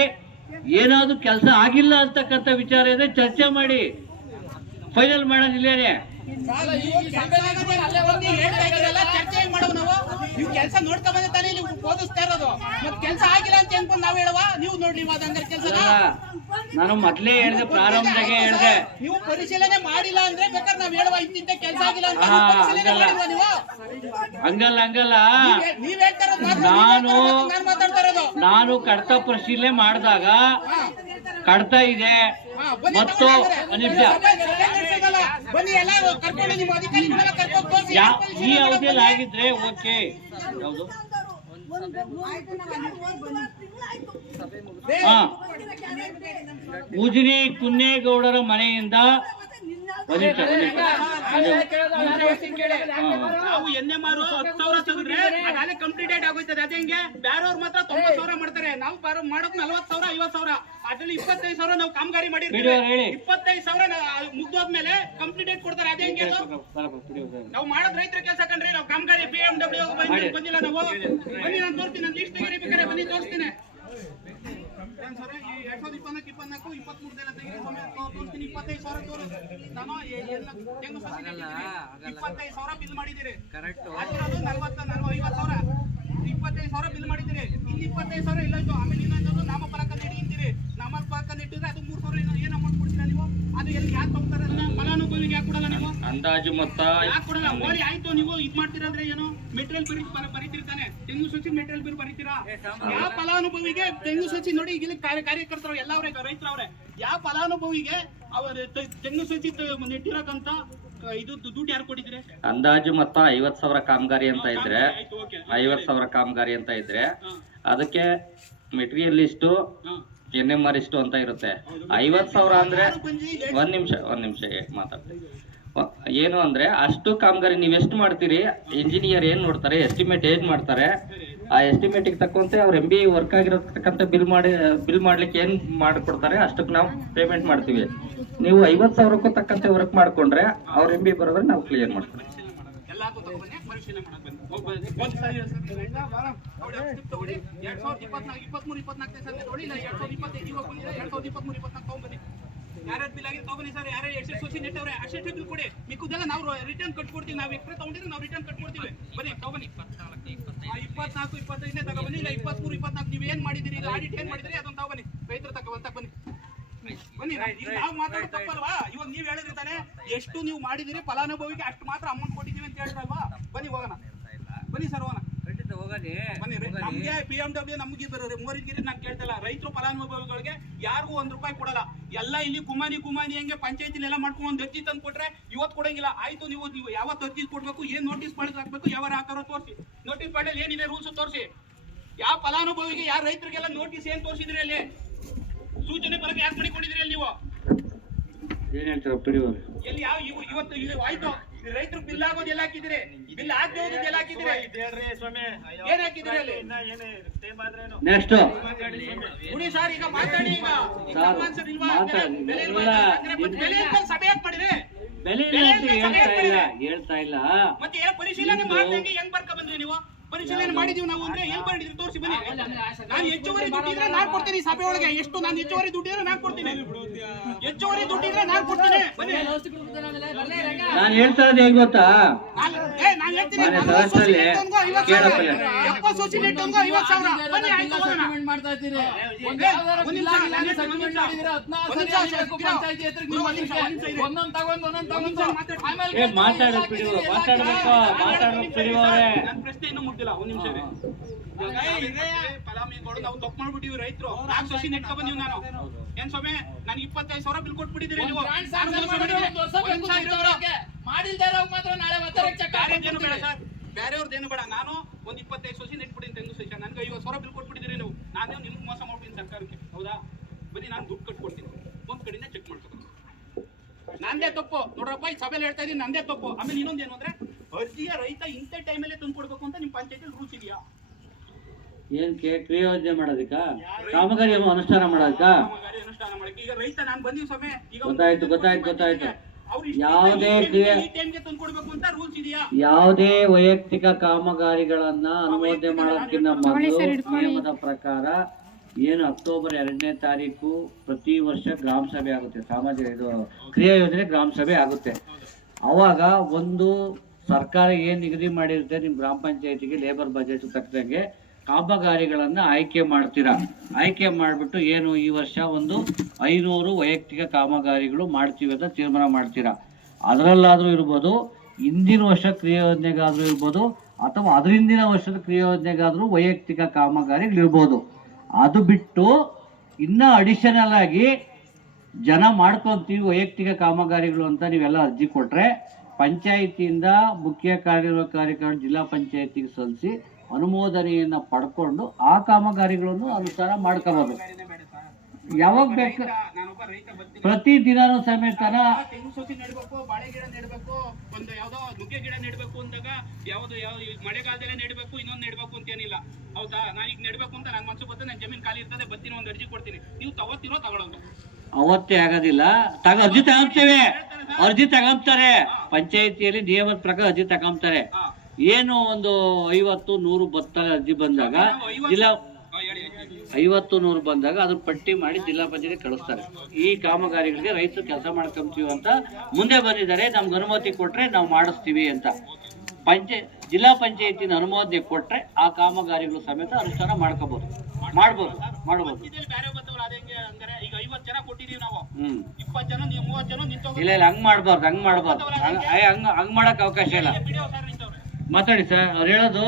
ಏನಾದ್ರೂ ಕೆಲಸ ಆಗಿಲ್ಲ ಅಂತಕ್ಕಂಥ ವಿಚಾರ ಇದೆ, ಚರ್ಚೆ ಮಾಡಿ ಫೈನಲ್ ಮಾಡೋದಿಲ್ಲೇನೆ. ಚರ್ಚೆ ಮಾಡೋದು ನಾವು. ನೀವು ಕೆಲಸ ನೋಡ್ತಾ ಬಂದ ತಾನೇ ನೀವು ಓದಿಸ್ತಾ ಇರೋದು. ಮತ್ತೆ ಕೆಲಸ ಆಗಿಲ್ಲ ಅಂತ ಅನ್ಕೊಂಡು ನಾವ್ ಹೇಳುವ, ನೀವು ನೋಡ್ಲಿ ಅದಂದ್ರೆ ಕೆಲಸ. ನಾನು ಮೊದ್ಲೇ ಹೇಳಿದೆ, ಪ್ರಾರಂಭದಾಗೆ ಹೇಳಿದೆ, ನೀವು ಪರಿಶೀಲನೆ ಮಾಡಿಲ್ಲ ಅಂದ್ರೆ ಬೇಕಾದ್ರೆ ನಾವ್ ಹೇಳುವ ಇಂತಿಂತ ಕೆಲಸ ಆಗಿಲ್ಲ ಅಂತ. ಹಂಗಲ್ಲ ನೀವ್ ಹೇಳ್ತಾ ಇರೋದು ನಾನು ಮಾತಾಡ್ತಾ ಇರೋದು. ನಾನು ಕಡತ ಪರಿಶೀಲನೆ ಮಾಡಿದಾಗ ಕಡತ ಇದೆ ಮತ್ತು ಬನ್ನಿ ಎಲ್ಲಾರು ಕರ್ಕೊಂಡು ನಿಮ್ಮ ಅಧಿಕಾರಿಗಳೆಲ್ಲ ಕರ್ಕೊಂಡು ತೋರಿಸಿ. ಈ ಅವಧಿಯಲ್ಲಿ ಆಗಿದ್ರೆ ಓಕೆ. ಯಾವುದು ಹಾ, ಉಜಿನಿ ಕುನ್ನೇಗೌಡರ ಮನೆಯಿಂದ ನಾವು NMR 10,000 ತೆಗೆದ್ರೆ ಅದಾಲೆ ಕಂಪ್ಲೀಟೆಡ್ ಆಗೋಯ್ತದೆ. ಅದೇ ಹೆಂಗೆ ಬೇರೆಯವ್ರು ಮಾತ್ರ 90,000 ಮಾಡ್ತಾರೆ, ನಾವು ಮಾಡೋದು 40,000 50,000. ಅದ್ರಲ್ಲಿ 25,000 ನಾವು ಕಾಮಗಾರಿ ಮಾಡಿರ್ತೀವಿ, 25,000 ಮುಗ್ದೋದ್ಮೇಲೆ ಕಂಪ್ಲೀಟೆಡ್ ಕೊಡ್ತಾರೆ. ಅದೇ ಹೆಂಗೆ ನಾವು ಮಾಡೋದು ರೈತರ ಕೆಲಸ ಕಂಡ್ರೆ. ನಾವು ಕಾಮಗಾರಿ BMW ಬಂದಿಲ್ಲ ನಾವು. ಬನ್ನಿ ನಾನು ತೋರಿಸ್ತೀನಿ, ನಾನು ಲೀಸ್ಟ್ ತೆಗಿಬೇಕಾದ್ರೆ ಬನ್ನಿ ತೋರಿಸ್ತೀನಿ. 2024 23 ತೆಗಿರಿ ತೋರಿಸ್ತೀನಿ. 25,000 ತೋರಿಸ್ ನಾನು 25,000 ಬಿಲ್ ಮಾಡಿದ್ದೀರಿ. ಅದಿರೋದು 40,000 25,000 ಬಿಲ್ ಮಾಡಿದ್ದೀರಿ. ಇಲ್ಲಿ 25,000 ಇಲ್ಲೋಯ್ತು. ಆಮೇಲೆ ಇನ್ನೊಂದು ನಾಮಫಲಕ ಹಿಡಿಯುತ್ತೀರಿ. ನಾಮಫಲಕ ಇಟ್ಟಿದ್ರೆ ಅದು 3,000 ಏನು ಅಮೌಂಟ್ ಕೊಡ್ತೀರಾ ನೀವು? ಅದು ಎಲ್ಲಿ ಯಾಕೆ ಹೋಗ್ತಾರೆ? ಫಲಾನುಭವಿಗೆ ಯಾಕೆ ಕೊಡಲ್ಲ ನೀವು? ಅಂದಾಜು ಮೊತ್ತ ಯಾಕೆ ಕೊಡಲ್ಲ? ಓರಿ ಆಯ್ತು, ನೀವು ಇದ್ ಮಾಡ್ತೀರಂದ್ರೆ ಏನು ಮೆಟೀರಿಯಲ್ ಬಿಲ್ ಬರೀತಿರ್ತಾನೆ. ತೆಂಗು ಸಸಿ ಮೆಟೀರಿಯಲ್ ಬಿಲ್ ಬರೀತೀರಾ? ಯಾವ ಫಲಾನುಭವಿಗೆ ತೆಂಗು ಸಸಿ ನೋಡಿ ಇಲ್ಲಿ ಕಾರ್ಯಕರ್ತರು ಎಲ್ಲ ಅವ್ರೆ, ರೈತರವ್ರೆ, ಯಾವ ಫಲಾನುಭವಿಗೆ ಅವರ ತೆಂಗು ಸಸಿ ನೆಟ್ಟಿರಕಂತ ಇದು ದುಡ್ಡು ಯಾರು ಕೊಟ್ಟಿದ್ರೆ? ಅಂದಾಜು ಮೊತ್ತ 50,000 ಕಾಮಗಾರಿ ಅಂತ ಇದ್ರೆ 50,000 ಕಾಮಗಾರಿ ಅಂತ ಇದ್ರೆ ಅದಕ್ಕೆ ಮೆಟೀರಿಯಲ್ ಇಷ್ಟು NMR ಇಷ್ಟು ಅಂತ ಇರುತ್ತೆ. 50,000 ಅಂದ್ರೆ ಒಂದ್ ನಿಮಿಷ ಮಾತಾಡ್ತೀನಿ. ಏನು ಅಂದ್ರೆ ಅಷ್ಟು ಕಾಮಗಾರಿ ನೀವ್ ಎಷ್ಟು ಮಾಡ್ತೀರಿ, ಇಂಜಿನಿಯರ್ ಏನ್ ನೋಡ್ತಾರೆ, ಎಸ್ಟಿಮೇಟ್ ಏನ್ ಮಾಡ್ತಾರೆ, ಆ ಎಸ್ಟಿಮೇಟ್ ತಕ್ಕಂತೆ ಅವ್ರ MB ವರ್ಕ್ ಆಗಿರತಕ್ಕಂತ ಬಿಲ್ ಮಾಡ್ಲಿಕ್ಕೆ ಏನ್ ಮಾಡ್ಕೊಡ್ತಾರೆ ಅಷ್ಟಕ್ಕೆ ನಾವು ಪೇಮೆಂಟ್ ಮಾಡ್ತೀವಿ. ನೀವು 50,000ಕ್ಕೂ ತಕ್ಕಂತೆ ವರ್ಕ್ ಮಾಡ್ಕೊಂಡ್ರೆ ಅವ್ರ MB ಬರೋದ್ರೆ ನಾವು ಕ್ಲಿಯರ್ ಮಾಡ್ತೀವಿ. ಎಲ್ಲಾರ್ಗೂ ತಗೊಂಡೆ ಪರಿಶೀಲನೆ ಮಾಡಕ್ ಬನ್ನಿ. ಒಂದ್ ಸರಿ 2024 ನೋಡಿ, ಇಲ್ಲ 2025 ಇವಾಗ ಬಂದಿದೆ. 2023-24 ತಗೊಂಡ್ಬನ್ನಿ. ಯಾರ್ಯಾರು ಬಿಲ್ ಆಗಿ ತಗೊಂಡಿ ಸರ್, ಯಾರ್ಯಾರು ಎಷ್ಟು ಸೋಸಿ ನೆಟ್ ಅವ್ರೆ ಅಷ್ಟೇ ಬಿಲ್ ಕೊಡಿ. ಮಿಕ್ಕುದೆಲ್ಲ ನಾವು ರಿಟರ್ನ್ ಕಟ್ಕೊಡ್ತೀವಿ. ನಾವು ಎಕ್ಸ್ಟ್ರಾ ತಗೊಂಡಿದ್ರೆ ನಾವು ರಿಟರ್ನ್ ಕಟ್ಕೊಡ್ತೀವಿ. ಬನ್ನಿ ತಗೊಂಬನ್ನಿ. 24 25 ತಗೊಂಡ್ಬನ್ನಿ. ಇಲ್ಲ 23 24 ನೀವು ಏನ್ ಮಾಡಿದಿರಿ, ಇಲ್ಲ ಆಡಿಟ್ ಏನ್ ಮಾಡಿದ್ರಿ ಅದನ್ನ ತಗೊಂಬನ್ನಿ. ರೈತರ ತಗೊಂತ ಬನ್ನಿ. ಬನ್ನಿ, ನಾವು ಮಾತಾಡೋದು ತಪ್ಪಲ್ವಾ? ಇವಾಗ ನೀವ್ ಹೇಳಿದ್ರಿ ತಾನೆ, ಎಷ್ಟು ನೀವು ಮಾಡಿದಿರಿ ಫಲಾನುಭವಿಗೆ ಅಷ್ಟು ಮಾತ್ರ ಅಮೌಂಟ್ ಕೊಟ್ಟಿದೀವಿ ಅಂತ ಹೇಳಿದ್ರಲ್ವಾ? ಬನ್ನಿ ಹೋಗೋಣ. ಬನ್ನಿ ಸರ್ ಹೋಗೋಣ. ಬನ್ನಿ. ನಮ್ಗೆ BMW ನಮ್ಗೆ ಮೂವರಿಗಿರಿ ನಾನು ಕೇಳ್ತಲ್ಲ. ರೈತರು ಫಲಾನುಭವಿಗಳಿಗೆ ಯಾರಿಗೂ ₹1 ಕೊಡಲ್ಲ. ಎಲ್ಲ ಇಲ್ಲಿ ಕುಮಾನಿ ಹಂಗೆ ಪಂಚಾಯತಿಲಿ ಎಲ್ಲ ಮಾಡ್ಕೊಂಡು ಒಂದು ಅರ್ಜಿ ತಂದು ಕೊಟ್ರೆ ಇವತ್ತು ಕೊಡಂಗಿಲ್ಲ. ಆಯ್ತು, ನೀವು ಯಾವತ್ತು ಅರ್ಜಿ ಕೊಡ್ಬೇಕು, ಏನ್ ನೋಟಿಸ್ ಮಾಡಿ ಹಾಕ್ಬೇಕು, ಯಾವ ಹಾಕಾರೋ ತೋರಿಸಿ. ನೋಟಿಸ್ ಮಾಡಿ ಏನಿದೆ ರೂಲ್ಸ್ ತೋರಿಸಿ. ಯಾವ ಫಲಾನುಭವಿಗೆ ಯಾರ ರೈತರಿಗೆಲ್ಲ ನೋಟಿಸ್ ಏನ್ ತೋರಿಸಿದ್ರಿ, ಅಲ್ಲಿ ಸೂಚನೆ ಬರಕ್ಕೆ ಯಾಕೆ ಮಾಡಿಕೊಂಡಿದ್ರಿ ಅಲ್ಲಿ ನೀವು? ಏನ್ ಹೇಳ್ತೀರ ಎಲ್ಲಿ ಯಾವ ಇವತ್ತು ಆಯ್ತು, ರೈತರು ಬಿಲ್ ಆಗೋದು ಎಲ್ಲ ಹಾಕಿದಿರಿ, ಬಿಲ್ ಆಗದೆ ಹೋಗೋದು ಎಲ್ಲ ಹಾಕಿದಿರಿ. ಏನ್ ಹಾಕಿದಿರಿ ಅಲ್ಲಿ? ನೆಕ್ಸ್ಟ್ ಗುಡಿ ಸರ್, ಈಗ ಮಾತಾಡಿ. ಈಗ ಆನ್ಸರ್ ಇಲ್ವಾ? ಬೆಲೆ ಸಭೆ ಯಾಕೆ ಮಾಡಿದ್ರೆ? ಬೆಲೆ ಹೇಳ್ತಾ ಇಲ್ಲ. ಮತ್ತೆ ಏನ್ ಪರಿಶೀಲನೆ ಮಾಡ್ದಂಗೆ ಹೆಂಗ್ ಬರ್ಕ ಬಂದ್ರಿ ನೀವು? ಪರಿಶೀಲನೆ ಮಾಡಿದೀವಿ ನಾವು ಅಂದ್ರೆ ಏನ್ ಮಾಡಿದ್ರಿ ತೋರಿಸಿ ಬನ್ನಿ. ನಾನು ಹೆಚ್ಚುವರಿ ದುಡ್ಡಿದ್ರೆ ನಾನ್ ಕೊಡ್ತೀನಿ ಸಭೆ ಒಳಗೆ. ಎಷ್ಟು ನಾನು ಹೆಚ್ಚುವರಿ ದುಡ್ಡಿದ್ರೆ ನಾನ್ ಕೊಡ್ತೀನಿ. ಹೆಚ್ಚುವರಿ ದುಡ್ಡಿದ್ರೆ ನಾನ್ ಕೊಡ್ತೀನಿ. ಬನ್ನಿ. ನಾನು ಹೇಳ್ತಾ ಇರೋದು ಹೇಗೆ ಗೊತ್ತಾ, ನಾನು ಹೇಳ್ತೀನಿ, 70 ಸೋಸಿ ನೆಟ್ 50,000. ಬನ್ನಿ ಆಯ್ತು ಹೋಗೋಣ. ನನ್ನ ಪ್ರಶ್ನೆ ಇನ್ನೂ ಮುಗ್ದಿಲ್ಲ. ಒಂದ್ ನಿಮಿಷ ಫಲಾನುಭವಿಗಳು ನಾವು ತಪ್ಪು ಮಾಡ್ಬಿಟ್ಟಿವಿ. ರೈತರು 4 ಸಸಿ ನೆಟ್ಕೊ ಬಂದಿವಿ. ನಾನು ಏನ್ ಸ್ವಾಮಿ, ನನಗೆ 25,000 ಬಿಲ್ ಕೊಟ್ಬಿಟ್ಟಿದ್ದೀರಿ ನೀವು. ಬೇರೆಯವ್ರದ್ದೇನು ಬೇಡ. ನಾನು ಒಂದ್ 25 ಸಸಿ ನೆಟ್ಬಿಟ್ಟಿನಿ ತೆಂಗು ಸಸಿ. ನನ್ಗೆ 50,000 ಬಿಲ್ ಕೊಟ್ಬಿಟ್ಟಿದ್ದೀರಿ ನೀವು. ನಾನೇ ನಿಮ್ಗೆ ಮೋಸ ಮಾಡ್ಬಿಟ್ಟಿನಿ ಸರ್ಕಾರಕ್ಕೆ. ಹೌದಾ? ಬನ್ನಿ, ನಾನು ದುಡ್ಡು ಕಟ್ಕೊಡ್ತೀನಿ. ಒಂದ್ ಕಡೆಯಿಂದ ಚೆಕ್ ಮಾಡ್ತೀನಿ. ನಂದೇ ತಪ್ಪು ನೋಡ್ರಪ್ಪ, ಈ ಸಭೆಯಲ್ಲಿ ಹೇಳ್ತಾ ಇದೀನಿ, ನಂದೇ ತಪ್ಪು. ಆಮೇಲೆ ಇನ್ನೊಂದೇನು ಅಂದ್ರೆ, ಅರ್ಜಿಯ ರೈತ ಇಂಥ ಟೈಮಲ್ಲೇ ತಂದು ಕೊಡ್ಬೇಕು ಅಂತ ನಿಮ್ ಪಂಚಾಯತ್ ರೂಲ್ಸ್ ಇದೆಯಾ? ಏನ್ ಕ್ರಿಯೋಜನೆ ಮಾಡೋದಕ್ಕ, ಕಾಮಗಾರಿ ಅನುಷ್ಠಾನ ಮಾಡೋದಕ್ಕ? ಕಾಮಗಾರಿ ಅನುಷ್ಠಾನ ಮಾಡಕ್ಕೆ ಈಗ ರೈತ ನಾನು ಬಂದಿವಿ ಸ್ವಾಮಿ. ಈಗ ಗೊತ್ತಾಯ್ತು. ಯಾವುದೇ ವೈಯಕ್ತಿಕ ಕಾಮಗಾರಿಗಳನ್ನ ಅನುಮೋದನೆ ಮಾಡೋದಕ್ಕಿಂತ ಮೊದಲು ನಿಯಮದ ಪ್ರಕಾರ ಏನು ಅಕ್ಟೋಬರ್ 2ನೇ ತಾರೀಕು ಪ್ರತಿ ವರ್ಷ ಗ್ರಾಮ ಸಭೆ ಆಗುತ್ತೆ. ಸಾಮಾಜಿಕ ಕ್ರಿಯಾ ಯೋಜನೆ ಗ್ರಾಮ ಸಭೆ ಆಗುತ್ತೆ. ಅವಾಗ ಒಂದು ಸರ್ಕಾರ ಏನ್ ನಿಗದಿ ಮಾಡಿರುತ್ತೆ, ನಿಮ್ ಗ್ರಾಮ ಪಂಚಾಯತಿಗೆ ಲೇಬರ್ ಬಜೆಟ್ ತಕ್ಕಂಗೆ ಕಾಮಗಾರಿಗಳನ್ನ ಆಯ್ಕೆ ಮಾಡ್ತೀರಾ. ಆಯ್ಕೆ ಮಾಡ್ಬಿಟ್ಟು ಏನು ಈ ವರ್ಷ ಒಂದು 500 ವೈಯಕ್ತಿಕ ಕಾಮಗಾರಿಗಳು ಮಾಡ್ತೀವಿ ಅಂತ ತೀರ್ಮಾನ ಮಾಡ್ತೀರಾ. ಅದರಲ್ಲಾದ್ರೂ ಇರ್ಬೋದು, ಹಿಂದಿನ ವರ್ಷ ಕ್ರಿಯಾ ಯೋಜನೆಗಾದ್ರೂ ಇರ್ಬೋದು, ಅಥವಾ ಅದ್ರ ಹಿಂದಿನ ವರ್ಷದ ಕ್ರಿಯಾ ಯೋಜನೆಗಾದ್ರೂ ವೈಯಕ್ತಿಕ ಕಾಮಗಾರಿಗಳಿರ್ಬೋದು. ಅದು ಬಿಟ್ಟು ಇನ್ನ ಅಡಿಷನಲ್ ಆಗಿ ಜನ ಮಾಡ್ಕೊಂತೀವಿ ವೈಯಕ್ತಿಕ ಕಾಮಗಾರಿಗಳು ಅಂತ ನೀವೆಲ್ಲ ಅರ್ಜಿ ಕೊಟ್ರೆ ಪಂಚಾಯಿತಿಯಿಂದ ಮುಖ್ಯ ಕಾರ್ಯನಿರ್ವಾಹಕಾರಿಗಳು ಜಿಲ್ಲಾ ಪಂಚಾಯತಿಗೆ ಸಲ್ಲಿಸಿ ಅನುಮೋದನೆಯನ್ನು ಪಡ್ಕೊಂಡು ಆ ಕಾಮಗಾರಿಗಳನ್ನು ಅನುಷ್ಠಾನ ಮಾಡ್ಕೋಬೋದು. ಯಾವಾಗ ಬೇಕು ನಾನೊಬ್ಬ ರೈತ ಬರ್ತೀನಿ, ಪ್ರತಿ ದಿನಾನು ಸಮೇತನ ತೆಂಗು ಸಸಿ ನೆಡ್ಬೇಕು, ಬಾಳೆ ಗಿಡ ನೆಡ್ಬೇಕು, ಒಂದು ಯಾವ್ದೋ ನುಗ್ಗೆ ಗಿಡ ನೆಡ್ಬೇಕು ಅಂದಾಗ ಯಾವ್ದು ಈಗ ಮಳೆಗಾಲದಲ್ಲೇ ನೆಡ್ಬೇಕು, ಇನ್ನೊಂದು ನೆಡ್ಬೇಕು ಅಂತೇನಿಲ್ಲ. ಹೌದಾ? ನಾನು ಈಗ ನೆಡ್ಬೇಕು ಅಂತ ನನ್ನ ಮನ್ಸು ಬರ್ತದೆ, ನನ್ನ ಜಮೀನು ಖಾಲಿ ಇರ್ತದೆ, ಬರ್ತೀನಿ, ಒಂದು ಅರ್ಜಿ ಕೊಡ್ತೀನಿ, ನೀವು ತಗೋತಿರೋ ತಗೊಳೋದು. ಅವತ್ತೇ ಆಗೋದಿಲ್ಲ. ಅರ್ಜಿ ತಗೊಂತೇವೆ, ಅರ್ಜಿ ತಗೊಂತಾರೆ ಪಂಚಾಯಿತಿಯಲ್ಲಿ ನಿಯಮದ ಪ್ರಕಾರ ಅರ್ಜಿ ತಗೊಂತಾರೆ. ಏನು ಒಂದು 50-100 ಬತ್ತಲ ಅರ್ಜಿ ಬಂದಾಗ ಜಿಲ್ಲಾ 50-100 ಬಂದಾಗ ಅದನ್ನ ಪಟ್ಟಿ ಮಾಡಿ ಜಿಲ್ಲಾ ಪಂಚಾಯತಿ ಕಳಿಸ್ತಾರೆ. ಈ ಕಾಮಗಾರಿಗಳಿಗೆ ರೈತರು ಕೆಲಸ ಮಾಡ್ಕೊಂತೀವಿ ಅಂತ ಮುಂದೆ ಬಂದಿದ್ದಾರೆ, ನಮ್ಗೆ ಅನುಮತಿ ಕೊಟ್ರೆ ನಾವು ಮಾಡಿಸ್ತೀವಿ ಅಂತ. ಜಿಲ್ಲಾ ಪಂಚಾಯತಿನ ಅನುಮೋದನೆ ಕೊಟ್ರೆ ಆ ಕಾಮಗಾರಿಗಳು ಸಮೇತ ಅನುಷ್ಠಾನ ಮಾಡ್ಕೋಬಹುದು, ಮಾಡ್ಬೋದು. ಬೇರೆ ಬರ್ತವ್ರು ಅದೇಂಗೆ ಅಂದ್ರೆ ಈಗ 50 ಜನ ಕೊಟ್ಟಿದೀವಿ ನಾವು, 20 ಜನ 30 ಜನ ನಿಂತೋಗ ಇಲ್ಲ ಹಂಗ್ ಮಾಡ್ಬಾರ್ದು, ಹಂಗ್ ಮಾಡಕ್ ಅವಕಾಶ ಇಲ್ಲ. ಮಾತಾಡಿ ಸರ್. ಅವ್ರು ಹೇಳೋದು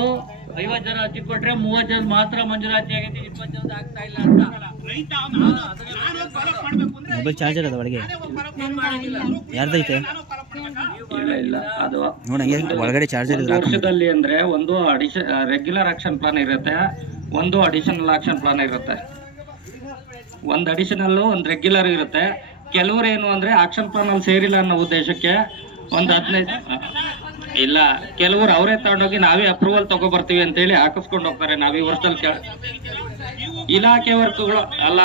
50 ಜನ ಅರ್ಜಿ ಕೊಟ್ರೆ 30 ಜನ ಮಾತ್ರ ಮಂಜೂರಾತಿ ಆಗೈತಿ, 20 ಜನದ ಆಗ್ತಾ ಇಲ್ಲ ಅಂತ. ರೈತ ಮಾಡ್ಬೇಕು ಚಾರ್ಜರ್ ಅದ ಒಳಗೆ ಯಾರ್ದೈತೆ ಇಲ್ಲ ಅದು ನೋಡಿ ಒಳಗಡೆ ಚಾರ್ಜರ್ ಇದೆ. ವರ್ಷದಲ್ಲಿ ಅಂದ್ರೆ ಒಂದು ರೆಗ್ಯುಲರ್ ಆಕ್ಷನ್ ಪ್ಲಾನ್ ಇರುತ್ತೆ, ಒಂದು ಅಡಿಷನಲ್ ಆಕ್ಷನ್ ಪ್ಲಾನ್ ಇರುತ್ತೆ. ಒಂದು ಅಡಿಷನಲ್ ಒಂದು ರೆಗ್ಯುಲರ್ ಇರುತ್ತೆ. ಕೆಲವರು ಏನು ಅಂದ್ರೆ ಆಕ್ಷನ್ ಪ್ಲಾನ್ ಅಲ್ಲಿ ಸೇರಿಲ್ಲ ಅನ್ನೋ ಉದ್ದೇಶಕ್ಕೆ ಒಂದು 15 ಇಲ್ಲ, ಕೆಲವರು ಅವರೇ ತಗೊಂಡೋಗಿ ನಾವೇ ಅಪ್ರೂವಲ್ ತಗೊಬರ್ತೀವಿ ಅಂತ ಹೇಳಿ ಹಾಕಿಸ್ಕೊಂಡು ಹೋಗ್ತಾರೆ. ನಾವ್ ಈ ವರ್ಷದಲ್ಲಿ ಇಲಾಖೆ ವರ್ಕ್ಗಳು ಅಲ್ಲ,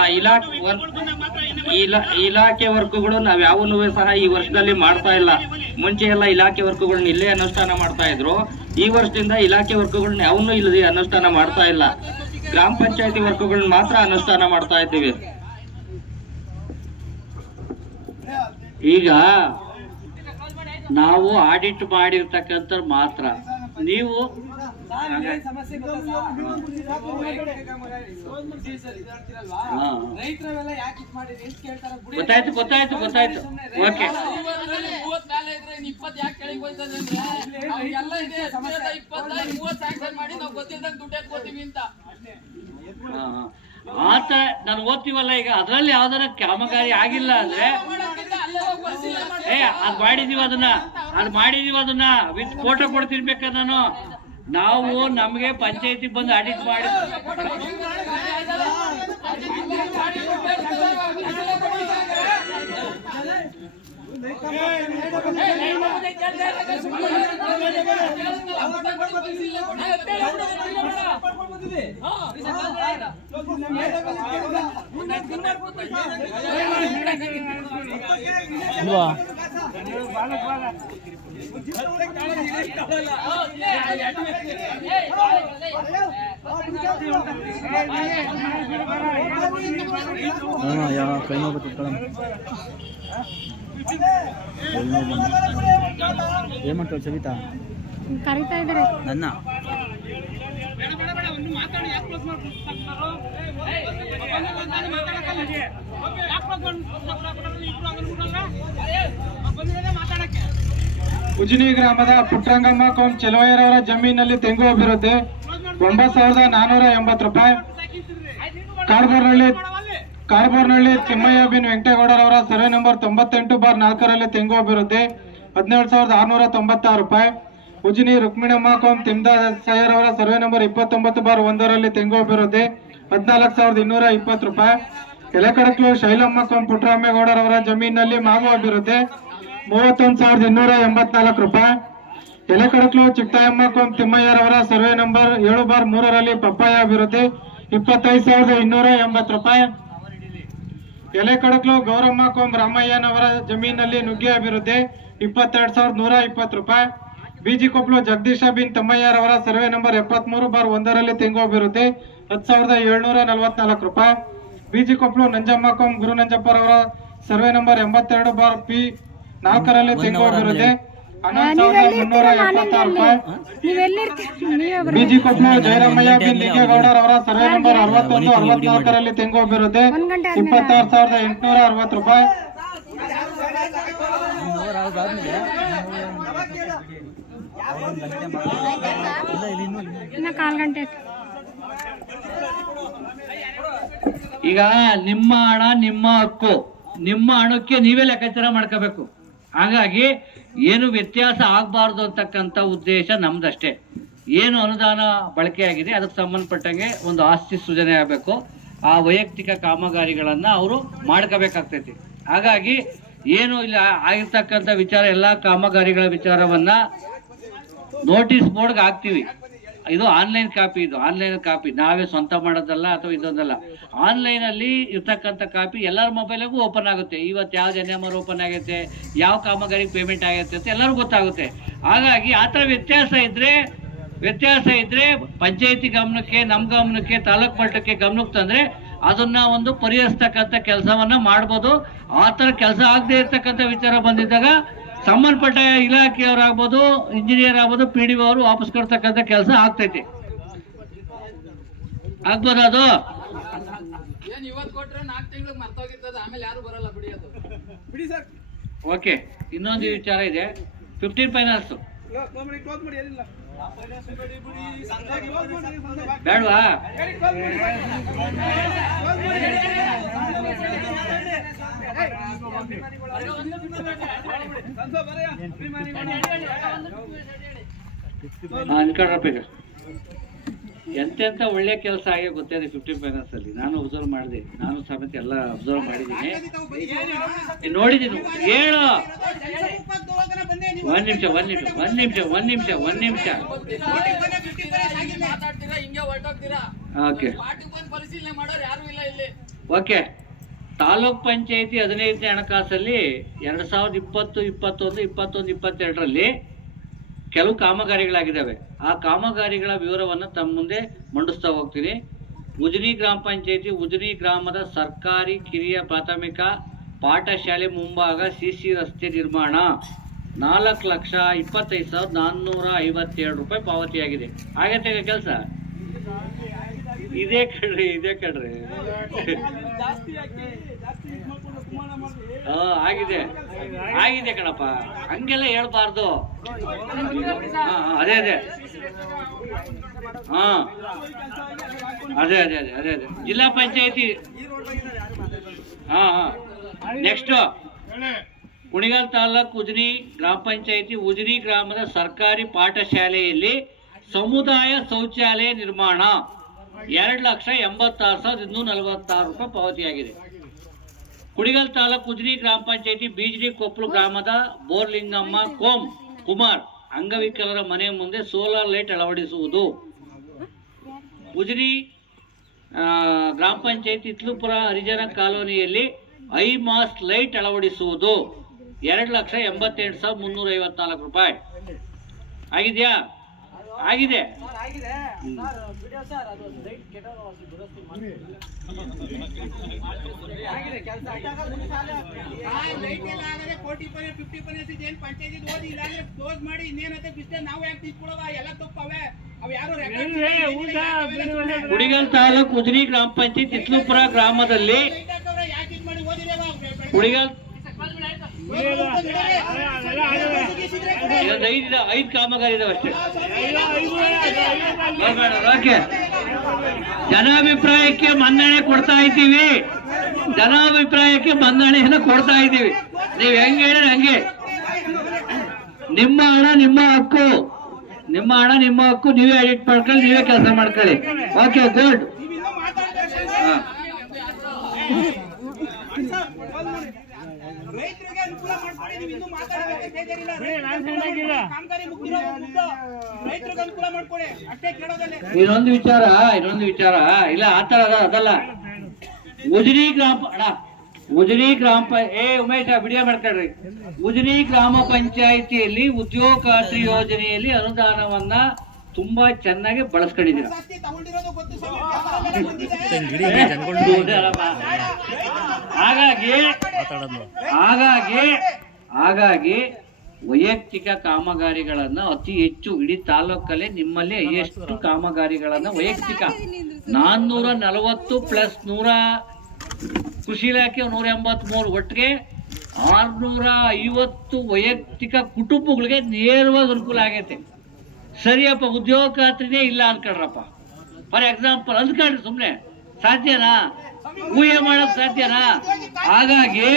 ಇಲಾಖೆ ವರ್ಕ್ಗಳು ನಾವ್ ಯಾವನ್ನೂ ಸಹ ಈ ವರ್ಷದಲ್ಲಿ ಮಾಡ್ತಾ ಇಲ್ಲ. ಮುಂಚೆ ಎಲ್ಲ ಇಲಾಖೆ ವರ್ಕ್ಗಳನ್ನ ಇಲ್ಲೇ ಅನುಷ್ಠಾನ ಮಾಡ್ತಾ ಇದ್ರು. ಈ ವರ್ಷದಿಂದ ಇಲಾಖೆ ವರ್ಕ್ಗಳನ್ನ ಯಾವನ್ನೂ ಇಲ್ಲದೆ ಅನುಷ್ಠಾನ ಮಾಡ್ತಾ ಇಲ್ಲ. ಗ್ರಾಮ ಪಂಚಾಯತಿ ವರ್ಕ್ಗಳನ್ನ ಮಾತ್ರ ಅನುಷ್ಠಾನ ಮಾಡ್ತಾ ಇದ್ದೀವಿ. ಈಗ ನಾವು ಆಡಿಟ್ ಮಾಡಿರ್ತಕ್ಕಂಥ ಮಾತ್ರ ನೀವು ಗೊತ್ತಾಯ್ತು. ಓಕೆ, ಆತ ನಾನು ಓದ್ತೀವಲ್ಲ. ಈಗ ಅದ್ರಲ್ಲಿ ಯಾವ್ದಾರ ಕಾಮಗಾರಿ ಆಗಿಲ್ಲ ಅಂದ್ರೆ ಅದ್ ಮಾಡಿದೀವಿ ಅದನ್ನ ವಿತ್ ಫೋಟೋ ಕೊಡ್ತೀನಿ ಬೇಕಾದ್ರೆ ನಾನು. ನಾವು ನಮ್ಗೆ ಪಂಚಾಯತಿ ಬಂದು ಆಡಿಟ್ ಮಾಡಿ ಇಲ್ವಾ ಕೈ ನೋವು ಏನ್ ಮಾಡ್ತಾಳೆ ಸವಿತಾ? ಕರಿತಾ ಇದ್ದಾರೆ ನನ್ನ ಉಜಿನಿ ಗ್ರಾಮದ ಪುಟ್ರಂಗಮ್ಮ ಕೌಂ ಚೆಲುವಯ್ಯರವರ ಜಮೀನಲ್ಲಿ ತೆಂಗು ಅಭಿವೃದ್ಧಿ 9,480 ರೂಪಾಯಿ. ಕಾರ್ಬೋರ್ನಹಳ್ಳಿ ತಿಮ್ಮಯ್ಯ ಬಿನ್ ವೆಂಕಟೇಗೌಡರವರ ಸರ್ವೆ ನಂಬರ್ 98/4ರಲ್ಲಿ ತೆಂಗು ಅಭಿವೃದ್ಧಿ 17,696 ರೂಪಾಯಿ. ಉಜಿನಿ ರುಕ್ಮಿಣಮ್ಮ ಕೌಂ ತಿಮ್ದಾಸಯ್ಯರವರ ಸರ್ವೆ ನಂಬರ್ 29/1ರಲ್ಲಿ ತೆಂಗು ಅಭಿವೃದ್ಧಿ 14,220 ರೂಪಾಯಿ. ಎಲೆಕಡಕ್ಲು ಶೈಲಮ್ಮ ಕೌಂ ಪುಟ್ಟರಾಮೇಗೌಡರವರ ಜಮೀನಿನಲ್ಲಿ ಮಾವು ಅಭಿವೃದ್ಧಿ 31,284 ರೂಪಾಯಿ. ಎಲೆಕಡಕ್ಲು ಚಿಕ್ಕಯ್ಯಮ್ಮ ಕೌಂ ತಿಮ್ಮಯ್ಯರವರ ಸರ್ವೆ ನಂಬರ್ 7/3ರಲ್ಲಿ ಪಪ್ಪಾಯ ಅಭಿವೃದ್ಧಿ 25,280 ರೂಪಾಯಿ. ಎಲೆಕಡಕ್ಲು ಗೌರಮ್ಮ ಕೌಂ ರಾಮಯ್ಯನವರ ಜಮೀನಿನಲ್ಲಿ ನುಗ್ಗೆ ಅಭಿವೃದ್ಧಿ 22,120 ರೂಪಾಯಿ. ಬೀಜಿಕೊಪ್ಲು ಜಗದೀಶ ಬಿನ್ ತಮ್ಮಯ್ಯರವರ ಸರ್ವೆ ನಂಬರ್ 73/1ರಲ್ಲಿ ತೆಂಗು ಅಭಿವೃದ್ಧಿ 10,744 ರೂಪಾಯಿ. ಬೀಜಿಕೊಪ್ಲು ನಂಜಮ್ಮ ಕೌಂ ಗುರುನಂಜಪ್ಪರವರ ಸರ್ವೆ ನಂಬರ್ 82/P4ರಲ್ಲಿ ತೆಂಗು ಅಭಿವೃದ್ಧಿ 11,376 ರೂಪಾಯಿ. ಬೀಜಿಕೊಪ್ಲು ಜಯರಾಮಯ್ಯ ಬಿನ್ ಲಿಂಗೇಗೌಡರವರ ಸರ್ವೆ ನಂಬರ್ 61/64ರಲ್ಲಿ ತೆಂಗು ಅಭಿವೃದ್ಧಿ 26,860 ರೂಪಾಯಿ. ಈಗ ನಿಮ್ಮ ಹಣ ನಿಮ್ಮ ಹಕ್ಕು, ನಿಮ್ಮ ಹಣಕ್ಕೆ ನೀವೇ ಲೆಕ್ಕಾಚಾರ ಮಾಡ್ಕೋಬೇಕು. ಹಾಗಾಗಿ ಏನು ವ್ಯತ್ಯಾಸ ಆಗಬಾರ್ದು ಅಂತಕ್ಕಂಥ ಉದ್ದೇಶ ನಮ್ದಷ್ಟೇ. ಏನು ಅನುದಾನ ಬಳಕೆಯಾಗಿದೆ ಅದಕ್ಕೆ ಸಂಬಂಧಪಟ್ಟಂಗೆ ಒಂದು ಆಸ್ತಿ ಸೃಜನೆ ಆಗಬೇಕು. ಆ ವೈಯಕ್ತಿಕ ಕಾಮಗಾರಿಗಳನ್ನ ಅವರು ಮಾಡ್ಕೋಬೇಕಾಗ್ತೈತಿ. ಹಾಗಾಗಿ ಏನು ಇಲ್ಲಿ ಆಗಿರ್ತಕ್ಕಂಥ ವಿಚಾರ ಎಲ್ಲ ಕಾಮಗಾರಿಗಳ ವಿಚಾರವನ್ನ ನೋಟಿಸ್ ಬೋರ್ಡ್ಗೆ ಹಾಕ್ತೀವಿ. ಇದು ಆನ್ಲೈನ್ ಕಾಪಿ, ಇದು ಆನ್ಲೈನ್ ಕಾಪಿ, ನಾವೇ ಸ್ವಂತ ಮಾಡೋದಲ್ಲ ಅಥವಾ ಇದೊಂದಲ್ಲ. ಆನ್ಲೈನ್ ಅಲ್ಲಿ ಇರ್ತಕ್ಕಂಥ ಕಾಪಿ ಎಲ್ಲರ ಮೊಬೈಲಿಗೂ ಓಪನ್ ಆಗುತ್ತೆ. ಇವತ್ತು ಯಾವ್ದು NMR ಓಪನ್ ಆಗೈತೆ, ಯಾವ ಕಾಮಗಾರಿಗೆ ಪೇಮೆಂಟ್ ಆಗೈತೆ ಅಂತ ಎಲ್ಲರಿಗೂ ಗೊತ್ತಾಗುತ್ತೆ. ಹಾಗಾಗಿ ಆ ಥರ ವ್ಯತ್ಯಾಸ ಇದ್ರೆ ಪಂಚಾಯತಿ ಗಮನಕ್ಕೆ, ನಮ್ಮ ಗಮನಕ್ಕೆ, ತಾಲೂಕು ಮಟ್ಟಕ್ಕೆ ಗಮನಕ್ಕೆ ತಂದ್ರೆ ಅದನ್ನ ಒಂದು ಪರಿಹರಿಸ್ತಕ್ಕಂಥ ಕೆಲಸವನ್ನ ಮಾಡ್ಬೋದು. ಆ ಥರ ಕೆಲಸ ಆಗದೆ ಇರ್ತಕ್ಕಂಥ ವಿಚಾರ ಬಂದಿದ್ದಾಗ ಸಂಬಂಧಪಟ್ಟ ಇಲಾಖೆಯವರಾಗ್ಬೋದು, ಇಂಜಿನಿಯರ್ ಆಗ್ಬೋದು, PDO ಅವರು ವಾಪಸ್ ಕೊಡ್ತಕ್ಕಂಥ ಕೆಲಸ ಆಗ್ತೈತಿ. ಆಗ್ಬೋದು ಅದು. ಓಕೆ, ಇನ್ನೊಂದು ವಿಚಾರ ಇದೆ, 15 ಫೈನಾನ್ಸ್ ಬೇಡವಾ? ಎಂತೆಂತ ಒಳ್ಳೆ ಕೆಲಸ ಆಗಿ ಗೊತ್ತಿದೆ 15 ಫೈನಾನ್ಸ್ ಅಲ್ಲಿ. ನಾನು ಅಬ್ಸರ್ವ್ ಮಾಡಿದೆ, ನಾನು ಸಮೇತ ಎಲ್ಲ ಅಬ್ಸರ್ವ್ ಮಾಡಿದ್ದೀನಿ, ನೋಡಿದ್ದೀನಿ. ಹೇಳು, ಒಂದ್ ನಿಮಿಷ. ಓಕೆ, ತಾಲೂಕ್ ಪಂಚಾಯತಿ 15ನೇ ಹಣಕಾಸಲ್ಲಿ 2020-21-22ರಲ್ಲಿ ಕೆಲವು ಕಾಮಗಾರಿಗಳಾಗಿದ್ದಾವೆ. ಆ ಕಾಮಗಾರಿಗಳ ವಿವರವನ್ನು ತಮ್ಮ ಮುಂದೆ ಮಂಡಿಸ್ತಾ ಹೋಗ್ತೀನಿ. ಉಜನಿ ಗ್ರಾಮ ಪಂಚಾಯತಿ ಉಜನಿ ಗ್ರಾಮದ ಸರ್ಕಾರಿ ಕಿರಿಯ ಪ್ರಾಥಮಿಕ ಪಾಠಶಾಲೆ ಮುಂಭಾಗ CC ರಸ್ತೆ ನಿರ್ಮಾಣ 4,25,457 ರೂಪಾಯಿ ಪಾವತಿಯಾಗಿದೆ. ಆಗತ್ತೆ ಕೆಲಸ? ಇದೇ ಕಣ್ರಿ ಆಗಿದೆ ಕಣಪ್ಪ, ಹಂಗೆಲ್ಲ ಹೇಳ್ಬಾರ್ದು. ಅದೇ ಜಿಲ್ಲಾ ಪಂಚಾಯತಿ. ನೆಕ್ಸ್ಟ್ ಕುಣಿಗಲ್ ತಾಲೂಕು ಉಜನಿ ಗ್ರಾಮ ಪಂಚಾಯತಿ ಉಜನಿ ಗ್ರಾಮದ ಸರ್ಕಾರಿ ಪಾಠಶಾಲೆಯಲ್ಲಿ ಸಮುದಾಯ ಶೌಚಾಲಯ ನಿರ್ಮಾಣ 2,86,246 ರೂಪಾಯಿ ಪಾವತಿಯಾಗಿದೆ. ಕುಣಿಗಲ್ ತಾಲೂಕು ಉಜನಿ ಗ್ರಾಮ ಪಂಚಾಯತಿ ಬೀಜಡಿ ಕೊಪ್ಪಲು ಗ್ರಾಮದ ಬೋರ್ಲಿಂಗಮ್ಮ ಕುಮಾರ್ ಅಂಗವಿಕಲರ ಮನೆ ಮುಂದೆ ಸೋಲಾರ್ ಲೈಟ್ ಅಳವಡಿಸುವುದು. ಉಜನಿ ಗ್ರಾಮ ಪಂಚಾಯತಿ ಇತ್ಲುಪುರ ಹರಿಜನ ಕಾಲೋನಿಯಲ್ಲಿ ಐಮಾಸ್ ಲೈಟ್ ಅಳವಡಿಸುವುದು 2,88,354 ರೂಪಾಯಿ. ಆಗಿದೆಯಾ? ಆಗಿದೆ. ಕುಣಿಗಲ್ ತಾಲೂಕು ಉಜನಿ ಗ್ರಾಮ ಪಂಚಾಯತ್ ಇತ್ಲುಪುರ ಗ್ರಾಮದಲ್ಲಿ ಕುಣಿಗಲ್ 5 ಕಾಮಗಾರಿ ಇದಾವೆ ಅಷ್ಟೇ. ಓಕೆ, ಜನಾಭಿಪ್ರಾಯಕ್ಕೆ ಮನ್ನಣೆ ಕೊಡ್ತಾ ಇದ್ದೀವಿ. ಮನ್ನಣೆಯನ್ನು ಕೊಡ್ತಾ ಇದ್ದೀವಿ. ನೀವು ಹೆಂಗೆ ಹೇಳಿದ್ರೆ ಹಂಗೆ. ನಿಮ್ಮ ಹಣ ನಿಮ್ಮ ಹಕ್ಕು, ನೀವೇ ಎಡಿಟ್ ಮಾಡ್ಕೊಳ್ಳಿ, ನೀವೇ ಕೆಲಸ ಮಾಡ್ಕೊಳ್ಳಿ. Okay, good. ರೈತರಿಗೆ ಅನುಕೂಲ ಮಾಡ್ಕೊಳ್ಳಿ. ನೀವು ಇನ್ನೂ ಮಾತಾಡಬೇಕು, ರೈತರಿಗೆ ಅನುಕೂಲ ಮಾಡ್ಕೊಳ್ಳಿ ಅಷ್ಟೇ ಕೇಳೋದಲ್ಲ. ಇನ್ನೊಂದು ವಿಚಾರ ಇಲ್ಲ, ಆತರ ಅದಲ್ಲ. ಉಜನಿ ಗ್ರಾಮ ಉಮೇಶ ವಿಡಿಯೋ ಮಾಡ್ಕೊಳ್ರಿ. ಉಜನಿ ಗ್ರಾಮ ಪಂಚಾಯಿತಿಯಲ್ಲಿ ಉದ್ಯೋಗ ಖಾತ್ರಿ ಯೋಜನೆಯಲ್ಲಿ ಅನುದಾನವನ್ನ ತುಂಬಾ ಚೆನ್ನಾಗಿ ಬಳಸ್ಕೊಂಡಿದ್ದೀರ. ಹಾಗಾಗಿ ವೈಯಕ್ತಿಕ ಕಾಮಗಾರಿಗಳನ್ನ ಅತಿ ಹೆಚ್ಚು ಇಡೀ ತಾಲೂಕಲ್ಲಿ ನಿಮ್ಮಲ್ಲಿ ಎಷ್ಟು ಕಾಮಗಾರಿಗಳನ್ನ ವೈಯಕ್ತಿಕ 440 ಪ್ಲಸ್ 100 ಕೃಷಿ ಇಲಾಖೆ 183 ಒಟ್ಟಿಗೆ 650 ವೈಯಕ್ತಿಕ ಕುಟುಂಬಗಳಿಗೆ ನೇರವಾಗಿ ಅನುಕೂಲ ಆಗೈತೆ. ಸರಿಯಪ್ಪ, ಉದ್ಯೋಗ ಖಾತ್ರಿನೇ ಇಲ್ಲ ಅನ್ಕೊಳ್ರಪ್ಪ. ಫಾರ್ ಎಕ್ಸಾಂಪಲ್ ಅಂದ್ಕೊಳ್ರಿ, ಸುಮ್ನೆ ಸಾಧ್ಯನಾ? ಊಹೆ ಮಾಡಕ್ ಸಾಧ್ಯನಾ? ಹಾಗಾಗಿ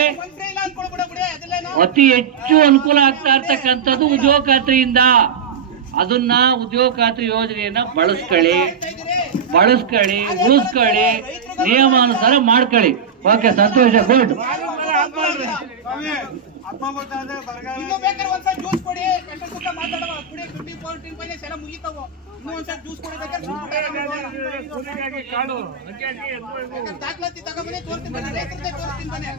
ಅತಿ ಹೆಚ್ಚು ಅನುಕೂಲ ಆಗ್ತಾ ಇರ್ತಕ್ಕಂಥದ್ದು ಉದ್ಯೋಗ ಖಾತ್ರಿಯಿಂದ. ಅದನ್ನ ಉದ್ಯೋಗ ಖಾತ್ರಿ ಯೋಜನೆಯನ್ನ ಬಳಸ್ಕೊಳ್ಳಿ, ಉಳಿಸ್ಕೊಳ್ಳಿ, ನಿಯಮಾನುಸಾರ ಮಾಡ್ಕೊಳ್ಳಿ. ಓಕೆ, ಸಂತೋಷ, ಗುಡ್. ಇನ್ನು ಬೇಕಾದ್ರೆ ಒಂದ್ಸಲ ಜ್ಯೂಸ್ ಕೊಡಿ, ಕಷ್ಟ ಸುಖ ಮಾತಾಡುವ ಕುಡಿ, 15 ಫೈನಾನ್ಸ್ ಎಲ್ಲ ಮುಗಿತಾವು. ಇನ್ನೂ ಒಂದ್ಸಲ ಜ್ಯೂಸ್ ಕೊಡಿ, ಬೇಕಾದ್ರೆ ದಾಖಲಾತಿ ತಗೊಂಡ್ಬನ್ನಿ, ತೋರ್ತೀನಿ ಬನ್ನಿ, ರೈತರದ್ದೇ ತೋರ್ತೀನಿ ಬನ್ನಿ.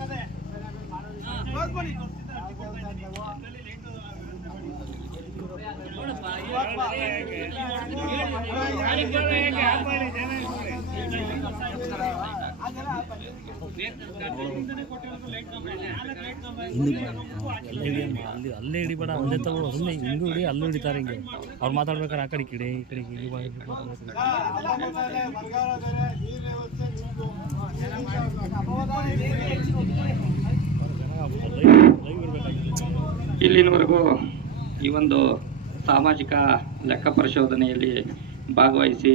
ಅಲ್ಲೇ ಹಿಡಿಬೇಡ, ಒಂದೇ ತಗೋ, ಸುಮ್ಮನೆ ಹಿಂಗೂ ಹಿಡಿ, ಅಲ್ಲೂ ಹಿಡಿತಾರೆ. ಹಿಂಗೆ ಅವ್ರು ಮಾತಾಡ್ಬೇಕಾದ್ರೆ ಆ ಕಡೆ ಕಿಡೆ ಈ ಕಡೆ ಇಲ್ಲಿ ಇಲ್ಲಿನವರೆಗೂ ಈ ಒಂದು ಸಾಮಾಜಿಕ ಲೆಕ್ಕ ಪರಿಶೋಧನೆಯಲ್ಲಿ ಭಾಗವಹಿಸಿ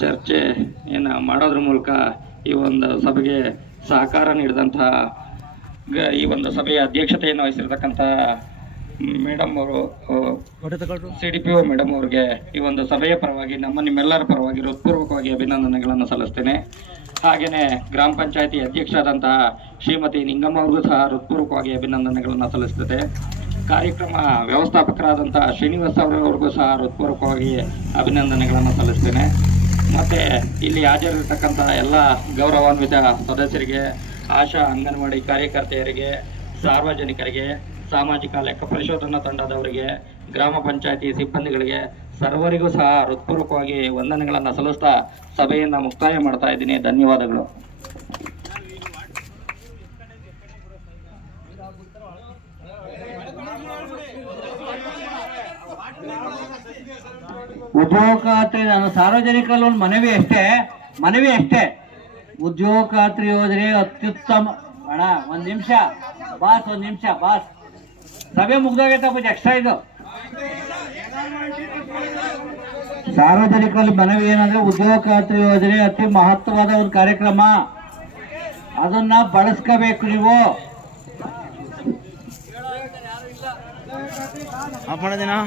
ಚರ್ಚೆಯನ್ನು ಮಾಡೋದ್ರ ಮೂಲಕ ಈ ಒಂದು ಸಭೆಗೆ ಸಹಕಾರ ನೀಡಿದಂತಹ ಈ ಒಂದು ಸಭೆಯ ಅಧ್ಯಕ್ಷತೆಯನ್ನು ವಹಿಸಿರ್ತಕ್ಕಂಥ ಮೇಡಮ್ ಅವರು, CDPO ಮೇಡಮ್ ಅವ್ರಿಗೆ ಈ ಒಂದು ಸಭೆಯ ಪರವಾಗಿ ನಿಮ್ಮೆಲ್ಲರ ಪರವಾಗಿ ಹೃತ್ಪೂರ್ವಕವಾಗಿ ಅಭಿನಂದನೆಗಳನ್ನು ಸಲ್ಲಿಸ್ತೇನೆ. ಹಾಗೆಯೇ ಗ್ರಾಮ ಪಂಚಾಯತಿ ಅಧ್ಯಕ್ಷರಾದಂತಹ ಶ್ರೀಮತಿ ನಿಂಗಮ್ಮ ಅವ್ರಿಗೂ ಸಹ ಹೃತ್ಪೂರ್ವಕವಾಗಿ ಅಭಿನಂದನೆಗಳನ್ನು ಸಲ್ಲಿಸ್ತದೆ. ಕಾರ್ಯಕ್ರಮ ವ್ಯವಸ್ಥಾಪಕರಾದಂತಹ ಶ್ರೀನಿವಾಸ್ ಅವರವ್ರಿಗೂ ಸಹ ಹೃತ್ಪೂರ್ವಕವಾಗಿ ಅಭಿನಂದನೆಗಳನ್ನು ಸಲ್ಲಿಸ್ತೇನೆ. ಮತ್ತು ಇಲ್ಲಿ ಹಾಜರಿರ್ತಕ್ಕಂಥ ಎಲ್ಲ ಗೌರವಾನ್ವಿತ ಸದಸ್ಯರಿಗೆ, ಆಶಾ ಅಂಗನವಾಡಿ ಕಾರ್ಯಕರ್ತೆಯರಿಗೆ, ಸಾರ್ವಜನಿಕರಿಗೆ, ಸಾಮಾಜಿಕ ಲೆಕ್ಕ ಪರಿಶೋಧನಾ ತಂಡದವರಿಗೆ, ಗ್ರಾಮ ಪಂಚಾಯತಿ ಸಿಬ್ಬಂದಿಗಳಿಗೆ ಸರ್ವರಿಗೂ ಸಹ ಹೃತ್ಪೂರ್ವಕವಾಗಿ ವಂದನೆಗಳನ್ನು ಸಲ್ಲಿಸ್ತಾ ಸಭೆಯನ್ನು ಮುಕ್ತಾಯ ಮಾಡ್ತಾ ಇದ್ದೀನಿ. ಧನ್ಯವಾದಗಳು. ಉದ್ಯೋಗ ಖಾತ್ರಿ, ನಾನು ಸಾರ್ವಜನಿಕರಲ್ಲಿ ಒಂದು ಮನವಿ ಅಷ್ಟೇ. ಉದ್ಯೋಗ ಖಾತ್ರಿ ಯೋಜನೆ ಅತ್ಯುತ್ತಮ. ಅಣ್ಣ ಒಂದ್ ನಿಮಿಷ ಬಾಸ್, ಸಭೆ ಮುಗ್ದೋಗೈತಪ್ಪ, ಎಕ್ಸ್ಟ್ರಾ ಇದು. ಸಾರ್ವಜನಿಕರಲ್ಲಿ ಮನವಿ ಏನಂದ್ರೆ, ಉದ್ಯೋಗ ಖಾತ್ರಿ ಯೋಜನೆ ಅತಿ ಮಹತ್ವವಾದ ಒಂದು ಕಾರ್ಯಕ್ರಮ, ಅದನ್ನ ಬಳಸ್ಕೋಬೇಕು ನೀವು. ಆಫ್ ಮಾಡೋದೇನಾ?